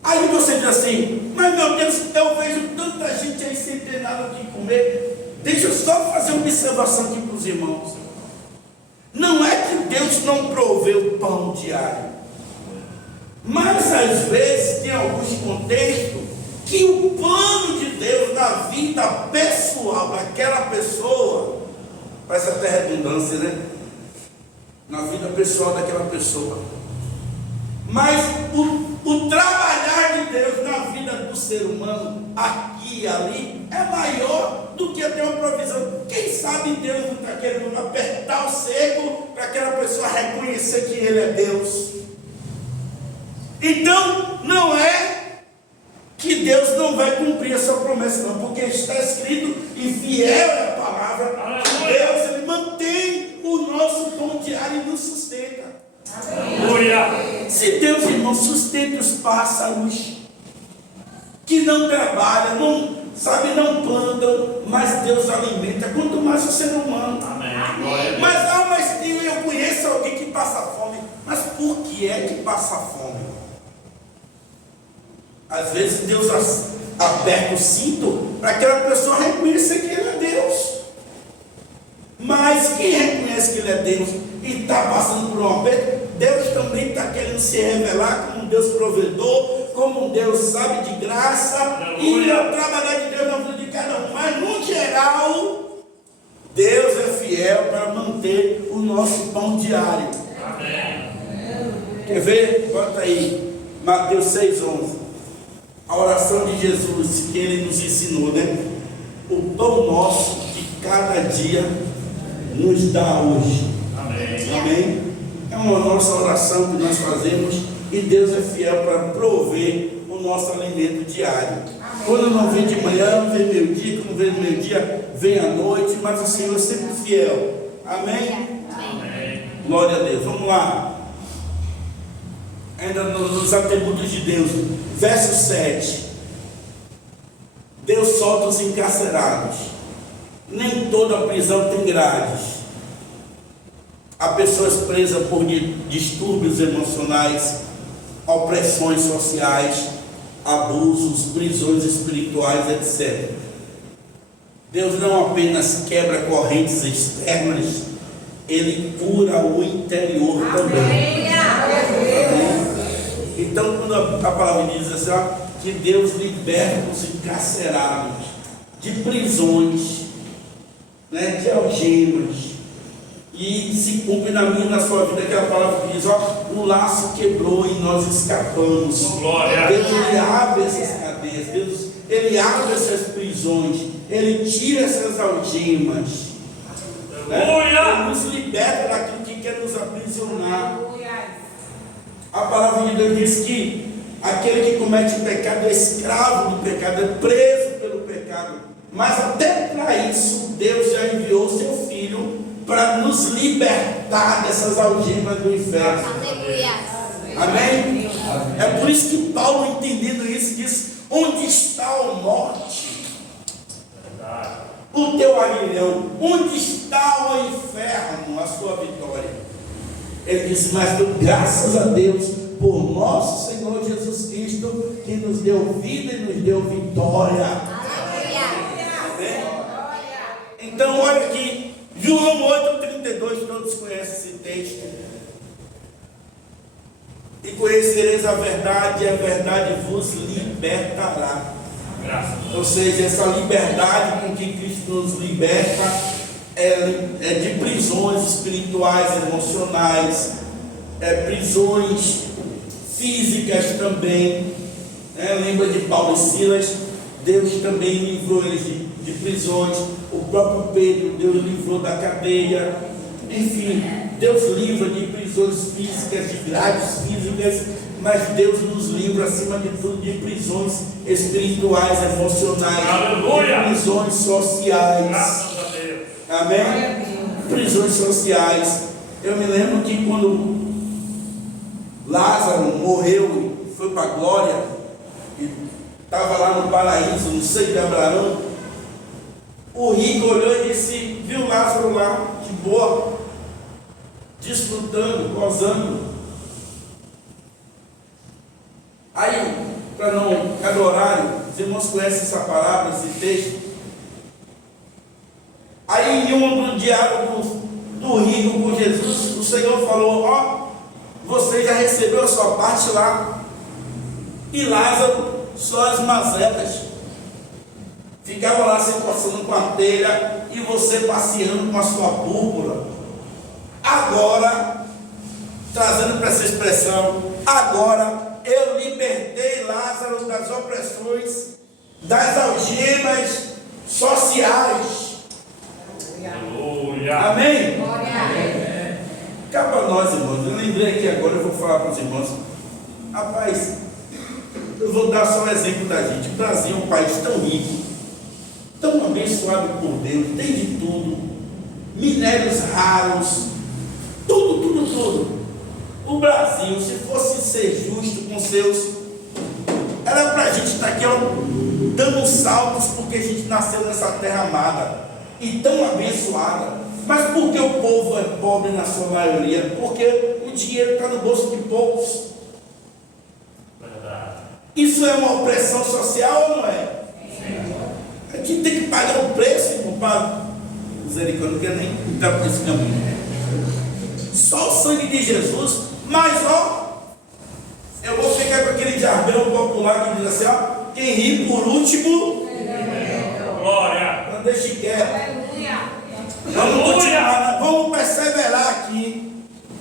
Aí você diz assim, mas meu Deus, eu vejo tanta gente aí sem ter nada o que comer. Deixa eu só fazer uma observação aqui para os irmãos. Não é que Deus não provê o pão diário, mas às vezes tem alguns contextos que o plano de Deus na vida pessoal daquela pessoa, parece até redundância, né? Na vida pessoal daquela pessoa. Mas o trabalhar ser humano aqui e ali é maior do que ter uma provisão. Quem sabe Deus não está querendo apertar o seco para aquela pessoa reconhecer que Ele é Deus. Então, não é que Deus não vai cumprir a sua promessa, não, porque está escrito, e fiel é a palavra, que Deus, Ele mantém o nosso pão diário e nos sustenta. Aleluia. Se Deus, irmão, sustenta os pássaros que não trabalham, não plantam, mas Deus alimenta, quanto mais o ser humano. Amém. Glória a Deus. Mas eu conheço alguém que passa fome. Mas por que é que passa fome? Às vezes Deus aperta o cinto para aquela pessoa reconhecer que Ele é Deus. Mas quem reconhece que Ele é Deus e está passando por um aperto, Deus também está querendo se revelar como um Deus provedor, como um Deus sabe de graça. Aleluia. E o trabalhar de Deus na vida de cada um. Mas no geral, Deus é fiel para manter o nosso pão diário. Amém. Quer ver? Bota aí, Mateus 6,11. A oração de Jesus que Ele nos ensinou, né? O pão nosso de cada dia nos dá hoje. Amém. Amém? É uma nossa oração que nós fazemos e Deus é fiel para prover o nosso alimento diário. Amém. Quando não vem de manhã, vem meio-dia, quando vem meio-dia, vem à noite, mas o Senhor é sempre fiel. Amém? Amém. Glória a Deus. Vamos lá. Ainda nos atributos de Deus, verso 7. Deus solta os encarcerados. Nem toda prisão tem grades. Há pessoas presas por distúrbios emocionais, opressões sociais, abusos, prisões espirituais, etc. Deus não apenas quebra correntes externas, Ele cura o interior também. Amém. Então, quando a palavra diz assim, que Deus liberta os encarcerados de prisões, né, de algemas, e se cumpre na minha e na sua vida aquela palavra que diz, o laço quebrou e nós escapamos. Glória. Deus, Ele abre essas cadeias, Deus, Ele abre essas prisões, Ele tira essas algemas, né? Ele nos liberta daquilo que quer nos aprisionar. A palavra de Deus diz que aquele que comete o pecado é escravo do pecado, é preso pelo pecado. Mas até para isso, Deus já enviou o seu Filho para nos libertar dessas algemas do inferno. Amém? É por isso que Paulo, entendendo isso, diz: onde está a morte? O teu aguilhão. Onde está o inferno, a sua vitória? Ele disse: mas graças a Deus por nosso Senhor Jesus Cristo, que nos deu vida e nos deu vitória. Amém? Então olha aqui, João 8,32, todos conhecem esse texto. E conhecereis a verdade, e a verdade vos libertará. Ou seja, essa liberdade com que Cristo nos liberta é de prisões espirituais, emocionais, prisões físicas também. Lembra de Paulo e Silas? Deus também livrou eles de prisões. O próprio Pedro, Deus livrou da cadeia. Enfim, Deus livra de prisões físicas, de grades físicas, mas Deus nos livra, acima de tudo, de prisões espirituais, emocionais. Aleluia! De prisões sociais. Graças a Deus. Amém? Prisões sociais. Eu me lembro que quando Lázaro morreu e foi para a glória, e estava lá no paraíso, no seio de Abraão, o rico olhou e disse, viu Lázaro lá, de boa, desfrutando, gozando. Aí, para não cada horário, os irmãos conhecem essa palavra, esse texto. Aí, em um diálogo do rico com Jesus, o Senhor falou: você já recebeu a sua parte lá, e Lázaro só as mazelas. Ficava lá se coçando com a telha e você passeando com a sua púrpura. Agora, trazendo para essa expressão, agora eu libertei Lázaro das opressões, das algemas sociais. Aleluia. Amém? Cá para nós, irmãos, eu lembrei aqui agora, eu vou falar para os irmãos. Rapaz, eu vou dar só um exemplo da gente. O Brasil é um país tão rico, tão abençoado por Deus, tem de tudo, minérios raros, tudo. O Brasil, se fosse ser justo com seus, era para a gente estar aqui, ó, dando saltos, porque a gente nasceu nessa terra amada e tão abençoada. Mas por que o povo é pobre na sua maioria? Porque o dinheiro está no bolso de poucos. Verdade. Isso é uma opressão social ou não é? A gente tem que pagar o preço, irmão, para misericórdia, não quero nem entrar por esse caminho. Só o sangue de Jesus, mas ó, eu vou ficar com aquele jargão popular que diz assim, ó, quem ri por último, Glória. não deixe quieto. Vamos continuar, vamos perseverar aqui,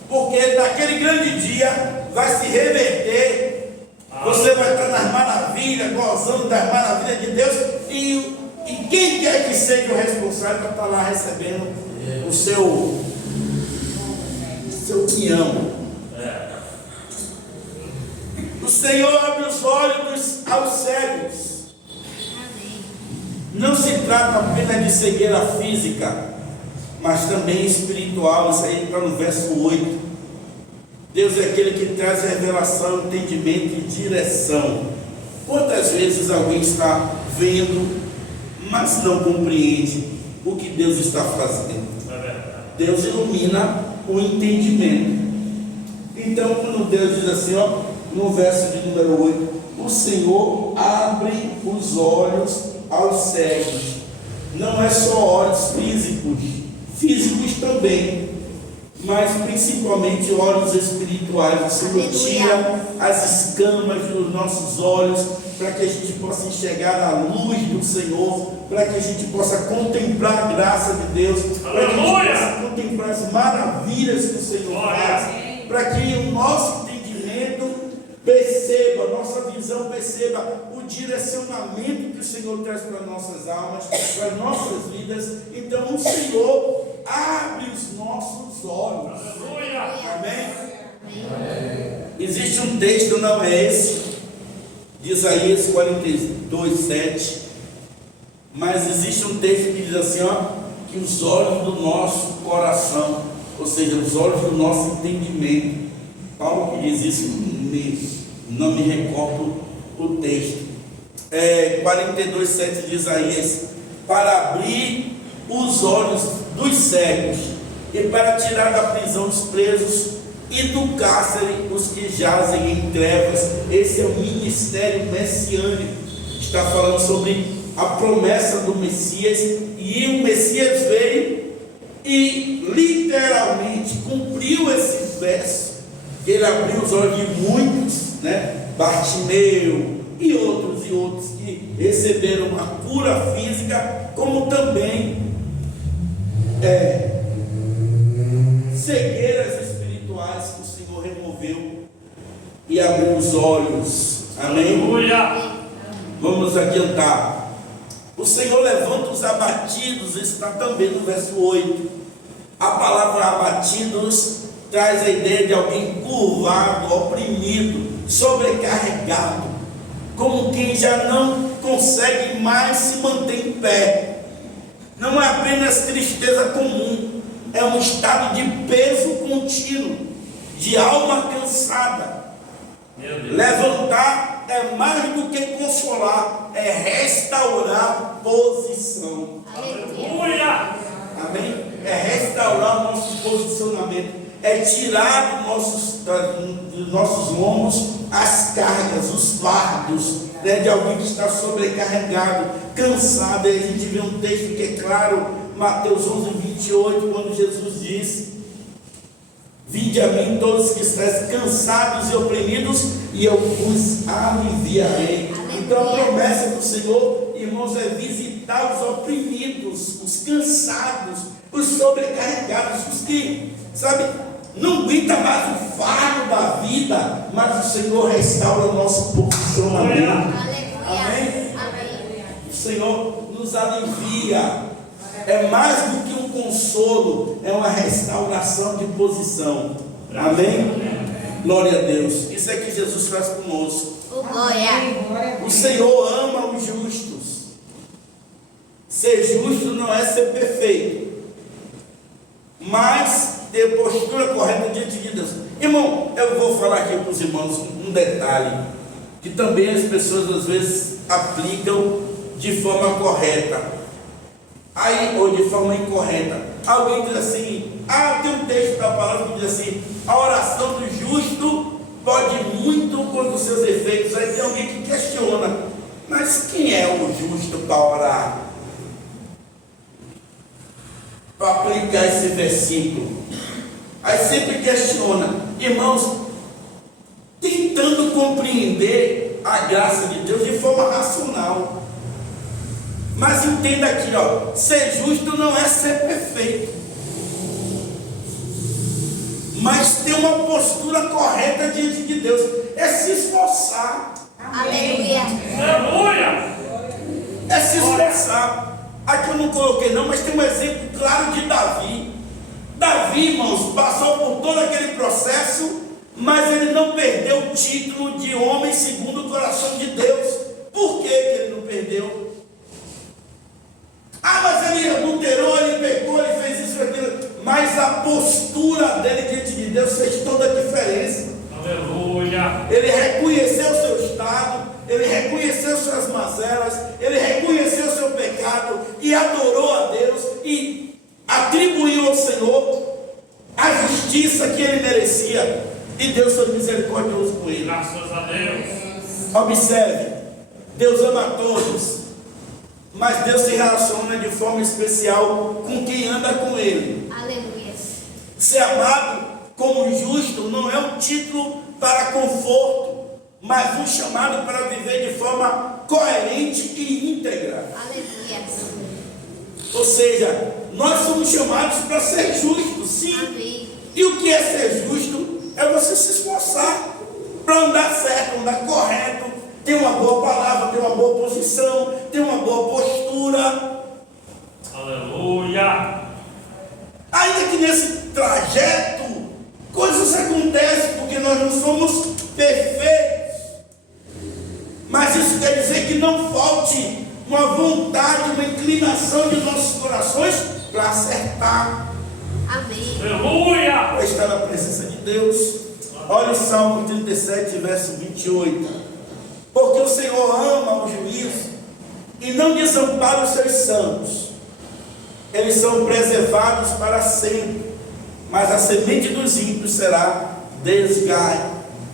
porque naquele grande dia vai se reverter. Você vai estar nas maravilhas, gozando das maravilhas de Deus, e quem quer que seja o responsável para estar lá recebendo o seu quinhão. O Senhor abre os olhos aos cegos. Não se trata apenas de cegueira física, mas também espiritual. Isso aí está no verso 8. Deus é aquele que traz revelação, entendimento e direção. Quantas vezes alguém está vendo, mas não compreende o que Deus está fazendo? Deus ilumina o entendimento. Então, quando Deus diz assim, ó, no verso de número 8, o Senhor abre os olhos aos cegos. Não é só olhos físicos também, mas principalmente olhos espirituais. O Senhor tira as escamas dos nossos olhos, para que a gente possa enxergar a luz do Senhor, para que a gente possa contemplar a graça de Deus, para que a gente possa contemplar as maravilhas que o Senhor faz, para que o nosso entendimento perceba, a nossa visão perceba o direcionamento que o Senhor traz para nossas almas, para nossas vidas. Então o Senhor abre os nossos olhos. Amém? Existe um texto, não é esse, de Isaías 42:7, mas existe um texto que diz assim, ó, que os olhos do nosso coração, ou seja, os olhos do nosso entendimento. Paulo que diz isso, não me recordo o texto. 42:7 de Isaías, para abrir os olhos dos cegos e para tirar da prisão os presos e do cárcere os que jazem em trevas. Esse é o ministério messiânico. Está falando sobre a promessa do Messias, e o Messias veio e literalmente cumpriu esse verso. Ele abriu os olhos de muitos, né? Bartimeu e outros que receberam uma cura física, como também cegueiras espirituais que o Senhor removeu e abriu os olhos. Amém? Aleluia. Vamos adiantar. O Senhor levanta os abatidos, está também no verso 8. A palavra abatidos traz a ideia de alguém curvado, oprimido, sobrecarregado, como quem já não consegue mais se manter em pé. Não é apenas tristeza comum, é um estado de peso contínuo, de alma cansada. Levantar é mais do que consolar, é restaurar posição. Aleluia. Amém? É restaurar o nosso posicionamento, é tirar dos nossos lombos as cargas, os fardos, né, de alguém que está sobrecarregado, cansado. Aí a gente vê um texto que é claro, Mateus 11:28, quando Jesus diz: vinde a mim todos que estáis cansados e oprimidos, e eu vos aliviarei. Então a promessa do Senhor, irmãos, é visitar os oprimidos, os cansados, os sobrecarregados, os que, sabe, não aguenta mais o fardo da vida, mas o Senhor restaura o nosso posicionamento. Amém? O Senhor nos alivia. É mais do que um consolo, é uma restauração de posição. Amém? Glória a Deus. Isso é que Jesus faz conosco. O Senhor ama os justos. Ser justo não é ser perfeito, mas ter postura correta diante de Deus. Irmão, eu vou falar aqui para os irmãos um detalhe que também as pessoas às vezes aplicam de forma correta, ou de forma incorreta. Alguém diz assim: tem um texto da palavra que diz assim: a oração do justo pode muito contra os seus efeitos. Aí tem alguém que questiona: mas quem é o justo para orar? Para aplicar esse versículo. Aí sempre questiona, irmãos, tentando compreender a graça de Deus de forma racional. Mas entenda aqui, ser justo não é ser perfeito, mas ter uma postura correta diante de Deus, é se esforçar. Aleluia. É se esforçar. Aqui eu não coloquei não, mas tem um exemplo claro de Davi. Davi, irmãos, passou por todo aquele processo, mas ele não perdeu o título de homem segundo o coração de Deus. Por que ele não perdeu? Mas ele adulterou, ele pecou, ele fez isso e aquilo. Mas a postura dele diante de Deus fez toda a diferença. Aleluia. Ele reconheceu o seu estado, ele reconheceu suas mazelas, ele reconheceu o seu pecado e adorou a Deus e atribuiu ao Senhor a justiça que ele merecia. E Deus foi misericordioso com ele. Graças a Deus. Observe, Deus ama a todos, mas Deus se relaciona de forma especial com quem anda com ele. Aleluia. Ser amado como justo não é um título para conforto, mas um chamado para viver de forma coerente e íntegra. Aleluia. Ou seja, nós somos chamados para ser justos, sim. Amém. E o que é ser justo? É você se esforçar para andar certo, andar correto, ter uma boa palavra, ter uma boa posição, ter uma boa postura. Aleluia. Ainda que nesse trajeto coisas acontecem, porque nós não somos perfeitos, mas isso quer dizer que não falte uma vontade, uma inclinação de nossos corações para acertar, Amém. Aleluia. para estar na presença de Deus. Olha o Salmo 37, verso 28. Porque o Senhor ama o juízo e não desampara os seus santos. Eles são preservados para sempre, mas a semente dos ímpios será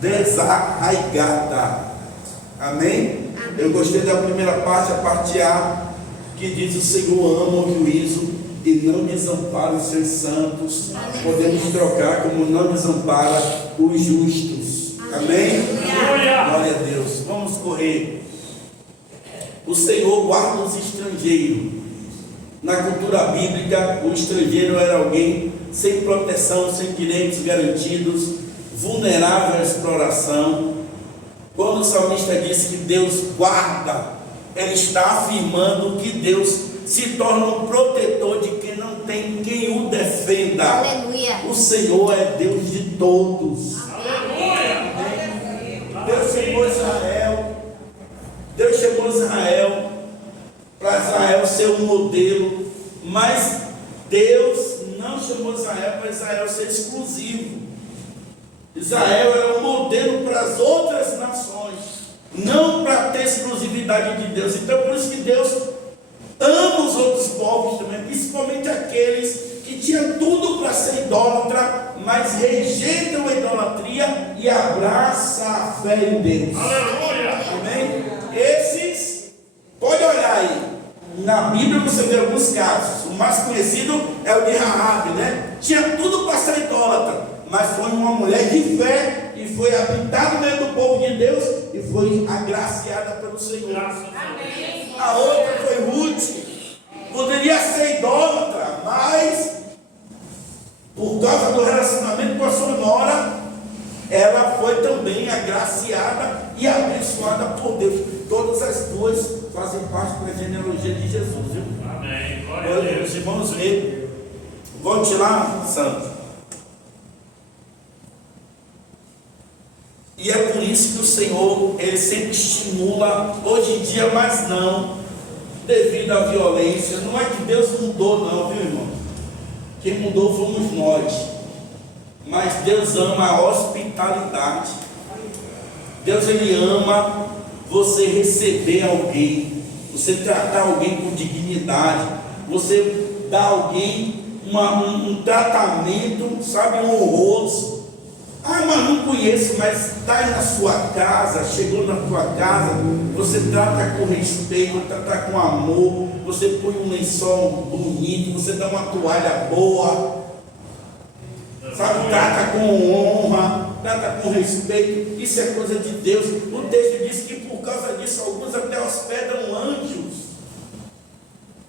desarraigada. Amém? Eu gostei da primeira parte, a parte A, que diz: o Senhor ama o juízo e não desampara os seus santos. Podemos trocar como não desampara os justos. Amém? Aleluia. Glória a Deus. Vamos correr. O Senhor guarda os estrangeiros. Na cultura bíblica, o estrangeiro era alguém sem proteção, sem direitos garantidos, vulnerável à exploração. Quando o salmista diz que Deus guarda, ele está afirmando que Deus se torna um protetor de quem não tem quem o defenda. Aleluia. O Senhor é Deus de todos. Aleluia. Deus chamou Israel. Deus chamou Israel para Israel ser um modelo, mas Deus não chamou Israel para Israel ser exclusivo. Israel era um modelo para as outras nações, não para ter exclusividade de Deus. Então por isso que Deus ama os outros povos também, principalmente aqueles que tinham tudo para ser idólatra, mas rejeitam a idolatria e abraçam a fé em Deus. Aleluia. Amém? Esses, pode olhar aí, na Bíblia você vê alguns casos. O mais conhecido é o de Raabe, né? Tinha tudo para ser idólatra, mas foi uma mulher de fé e foi habitada no meio do povo de Deus e foi agraciada pelo Senhor. Graças a Deus. A outra foi Ruth, poderia ser idólatra, mas por causa do relacionamento com a sua nora, ela foi também agraciada e abençoada por Deus. Todas as duas fazem parte da genealogia de Jesus, viu? Amém. Glória a Deus. Os irmãos verem. Volte lá, Santo. E é por isso que o Senhor, Ele sempre estimula, hoje em dia, mas não, devido à violência. Não é que Deus mudou não, viu, irmão? Quem mudou fomos nós. Mas Deus ama a hospitalidade. Deus, Ele ama você receber alguém, você tratar alguém com dignidade, você dar a alguém um tratamento, sabe, honroso. Ah, mas não conheço, mas está aí na sua casa, chegou na tua casa, você trata com respeito, trata com amor, você põe um lençol bonito, você dá uma toalha boa, sabe, trata com honra, trata com respeito. Isso é coisa de Deus. O texto diz que por causa disso alguns até hospedam anjos.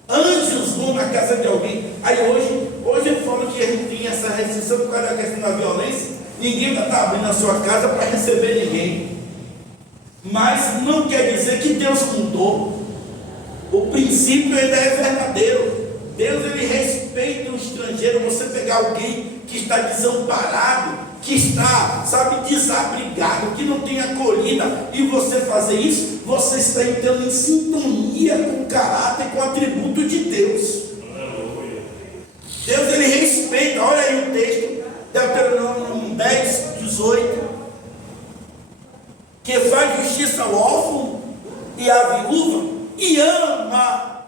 Anjos vão na casa de alguém. Aí hoje eu falo que a gente tem essa restrição por causa da questão da violência. Ninguém vai estar abrindo a sua casa para receber ninguém. Mas não quer dizer que Deus mudou. O princípio ainda é verdadeiro. Deus, Ele respeita o estrangeiro. Você pegar alguém que está desamparado, que está, sabe, desabrigado, que não tem acolhida, e você fazer isso, você está entrando em sintonia com o caráter, com o atributo de Deus. Aleluia. Deus, Ele respeita. Olha aí o texto, Deuteronômio 10, 18, que faz justiça ao órfão e à viúva, e ama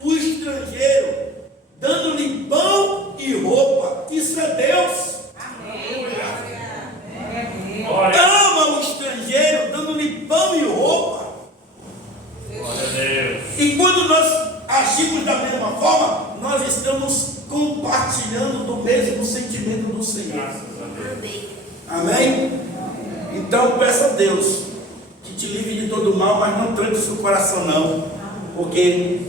o estrangeiro, dando-lhe pão e roupa. Isso é Deus. Ama o estrangeiro, dando-lhe pão e roupa. Glória a Deus. E quando nós agimos da mesma forma, nós estamos compartilhando do mesmo sentimento do Senhor. Graças a Deus. Amém? Então peça a Deus que te livre de todo mal, mas não tranque o seu coração não, porque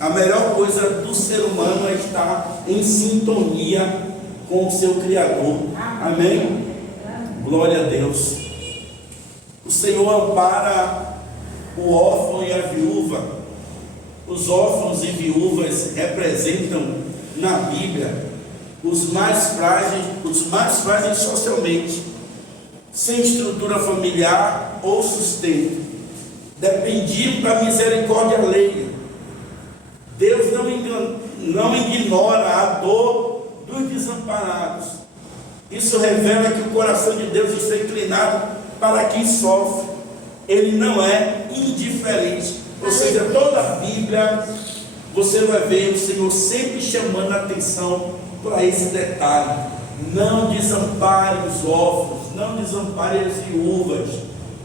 a melhor coisa do ser humano é estar em sintonia com o seu Criador. Amém? Glória a Deus. O Senhor ampara o órfão e a viúva. Os órfãos e viúvas representam na Bíblia os mais frágeis socialmente, sem estrutura familiar ou sustento, dependiam da misericórdia alheia. Deus não ignora a dor dos desamparados. Isso revela que o coração de Deus está inclinado para quem sofre. Ele não é indiferente. Ou seja, toda a Bíblia você vai ver o Senhor sempre chamando a atenção para esse detalhe. Não desampare os órfãos, não desampare as viúvas,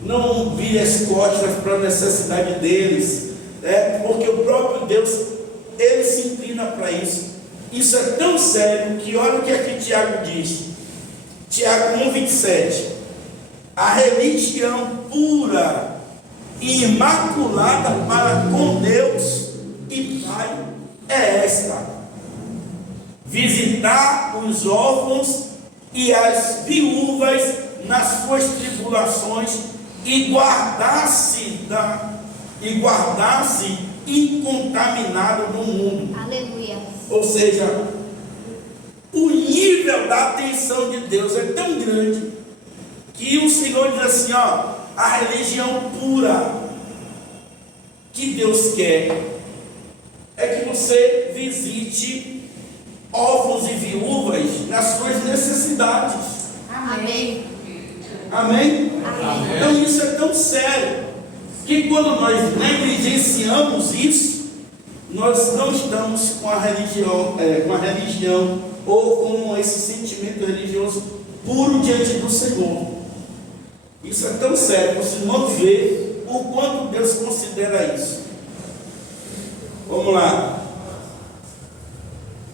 não vire as costas para a necessidade deles, porque o próprio Deus, Ele se inclina para isso. Isso é tão sério que olha o que aqui Tiago diz, Tiago 1,27: a religião pura e imaculada para com Deus e Pai é esta: visitar os órfãos e as viúvas nas suas tribulações e guardar-se incontaminado no mundo. Aleluia. Ou seja, o nível da atenção de Deus é tão grande que o Senhor diz assim, ó, a religião pura que Deus quer é que você visite órfãos e viúvas nas suas necessidades. Amém. Amém? Amém. Então isso é tão sério que quando nós negligenciamos isso, nós não estamos com a religião ou com esse sentimento religioso puro diante do Senhor. Isso é tão sério, você não vê o quanto Deus considera isso. Vamos lá.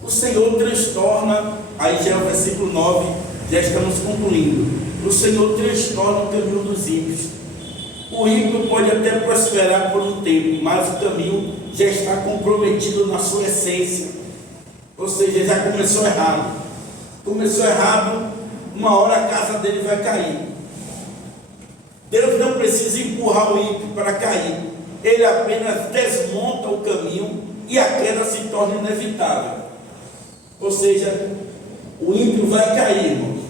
O Senhor transtorna, aí já é o versículo 9, já estamos concluindo. O Senhor transtorna o caminho dos ímpios. O ímpio pode até prosperar por um tempo, mas o caminho já está comprometido na sua essência. Ou seja, já começou errado. começou errado, uma hora a casa dele vai cair. Deus não precisa empurrar o ímpio para cair, ele apenas desmonta o caminho e a queda se torna inevitável. Ou seja, o ímpio vai cair, irmãos.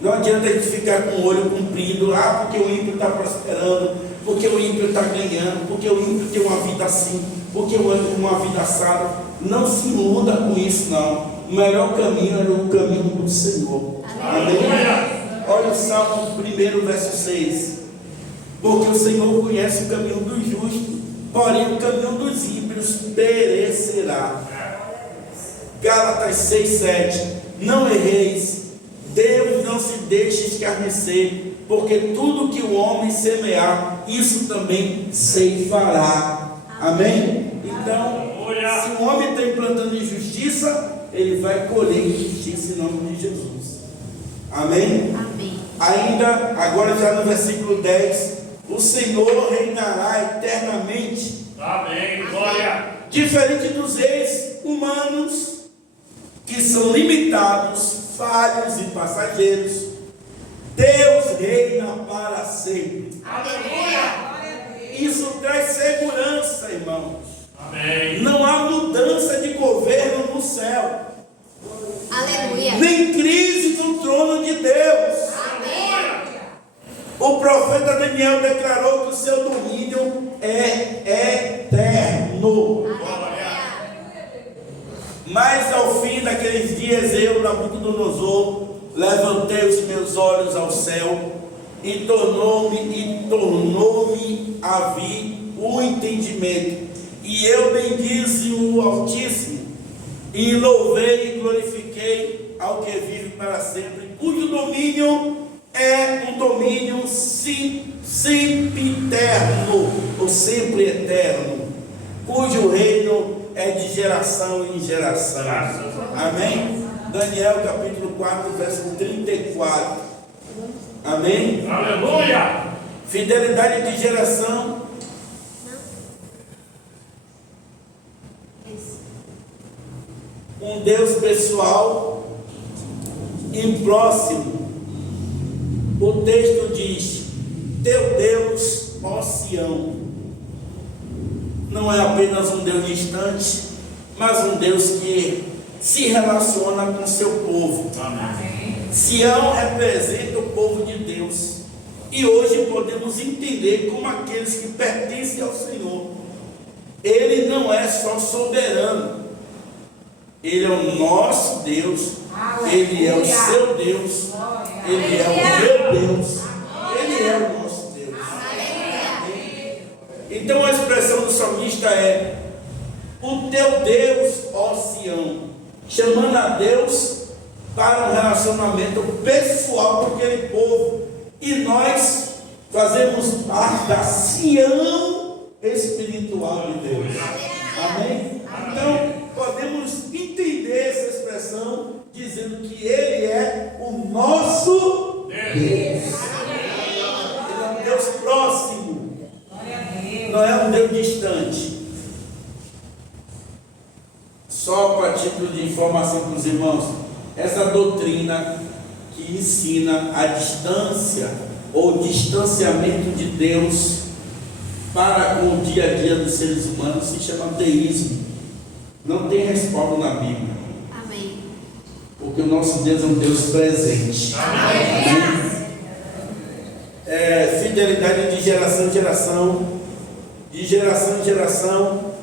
Não adianta a gente ficar com o olho comprido, porque o ímpio está prosperando, porque o ímpio está ganhando, porque o ímpio tem uma vida assim, porque o ímpio tem uma vida assada. Não se iluda com isso, não. O melhor caminho é o caminho do Senhor. Amém? Olha o Salmo 1, verso 6. Porque o Senhor conhece o caminho dos justos, porém o caminho dos ímpios perecerá. Gálatas 6, 7. Não erreis, Deus não se deixa escarnecer, porque tudo que o homem semear, isso também ceifará. Amém? Então, se o homem está implantando injustiça, ele vai colher injustiça em nome de Jesus. Amém? Amém. Ainda, agora já no versículo 10, o Senhor reinará eternamente. Amém. Glória. Diferente dos reis humanos, que são limitados, falhos e passageiros, Deus reina para sempre. Aleluia. Isso traz segurança, irmãos. Amém. Não há mudança de governo no céu, Aleluia. nem crise no trono de Deus. Amém. O profeta Daniel declarou que o seu domínio é eterno. Mas ao fim daqueles dias, eu, Nabucodonosor, levantei os meus olhos ao céu e tornou-me a vir o entendimento. E eu bendize o Altíssimo, e louvei e glorifiquei ao que vive para sempre, cujo domínio é um domínio sempiterno, ou sempre eterno, cujo reino é de geração em geração. Amém? Daniel capítulo 4, verso 34. Amém? Aleluia. Fidelidade de geração. Um Deus pessoal e próximo. O texto diz: teu Deus, ó Sião, não é apenas um Deus distante, mas um Deus que se relaciona com seu povo. Amém. Sião representa o povo de Deus, e hoje podemos entender como aqueles que pertencem ao Senhor. Ele não é só soberano, Ele é o nosso Deus, Ele é o seu Deus, Ele é o meu Deus, Ele é o nosso Deus. Então a expressão do salmista é: o teu Deus, ó Sião, chamando a Deus para um relacionamento pessoal com aquele povo, e nós fazemos parte da Sião espiritual de Deus. Amém? Então podemos entender essa expressão dizendo que Ele é o nosso Deus. Ele é um Deus próximo, não é um Deus distante. Só para título de informação para os irmãos, essa doutrina que ensina a distância ou distanciamento de Deus para com o dia a dia dos seres humanos se chama teísmo. Não tem respaldo na Bíblia. Amém. Porque o nosso Deus é um Deus presente. Amém. Fidelidade de geração em geração,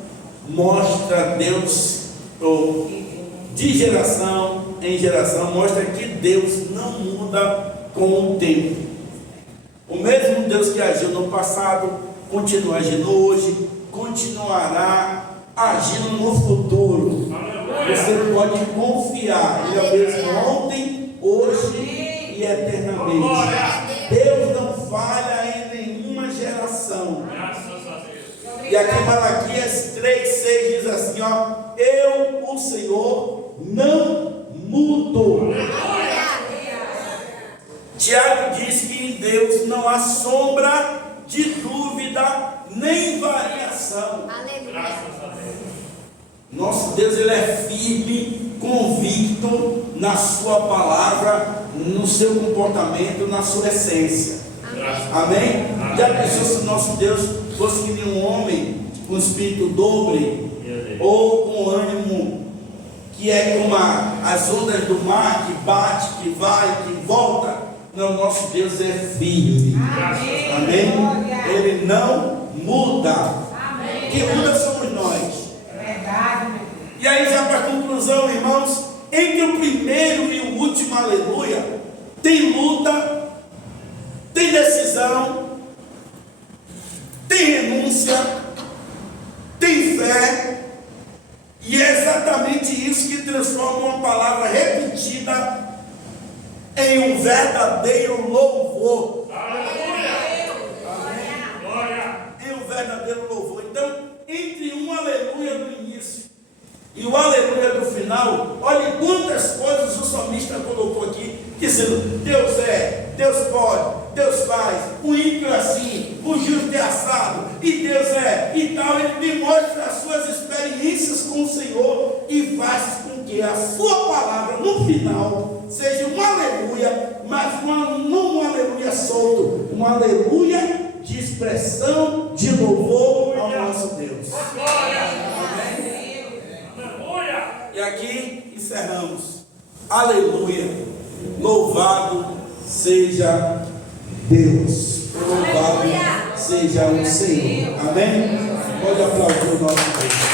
mostra Deus, ou de geração em geração, mostra que Deus não muda com o tempo. O mesmo Deus que agiu no passado, continua agindo hoje, continuará agindo no futuro. Você pode confiar, Ele é o mesmo ontem, hoje e eternamente. Deus não falha em nenhuma geração. E aqui em Malaquias 3:6 diz assim, eu, o Senhor, não mudo. Tiago diz que em Deus não há sombra de dúvida nem variação. Aleluia. Nosso Deus, Ele é firme, convicto na sua palavra, no seu comportamento, na sua essência. Amém? Já pensou se o nosso Deus fosse que nem um homem com espírito dobre, ou com ânimo que é como as ondas do mar, que bate, que vai, que volta? Não, nosso Deus é firme. Amém? Ele não muda. Quem muda somos nós. E aí, já para conclusão, irmãos, entre o primeiro e o último aleluia, tem luta, tem decisão, tem renúncia, tem fé, e é exatamente isso que transforma uma palavra repetida em um verdadeiro louvor. Aleluia! Glória! Em um verdadeiro louvor. Então, entre um aleluia do início e o aleluia do final, olhe quantas coisas o salmista colocou aqui, dizendo: Deus é, Deus pode, Deus faz, o ímpio é assim, o justo é assado, e Deus é, e tal. Ele mostra as suas experiências com o Senhor e faz com que a sua palavra no final seja um aleluia, mas não um aleluia solto, um aleluia de expressão, de louvor ao nosso Deus. E aqui encerramos. Aleluia. Louvado seja Deus. Louvado seja o Senhor. Amém? Pode aplaudir o nosso Deus.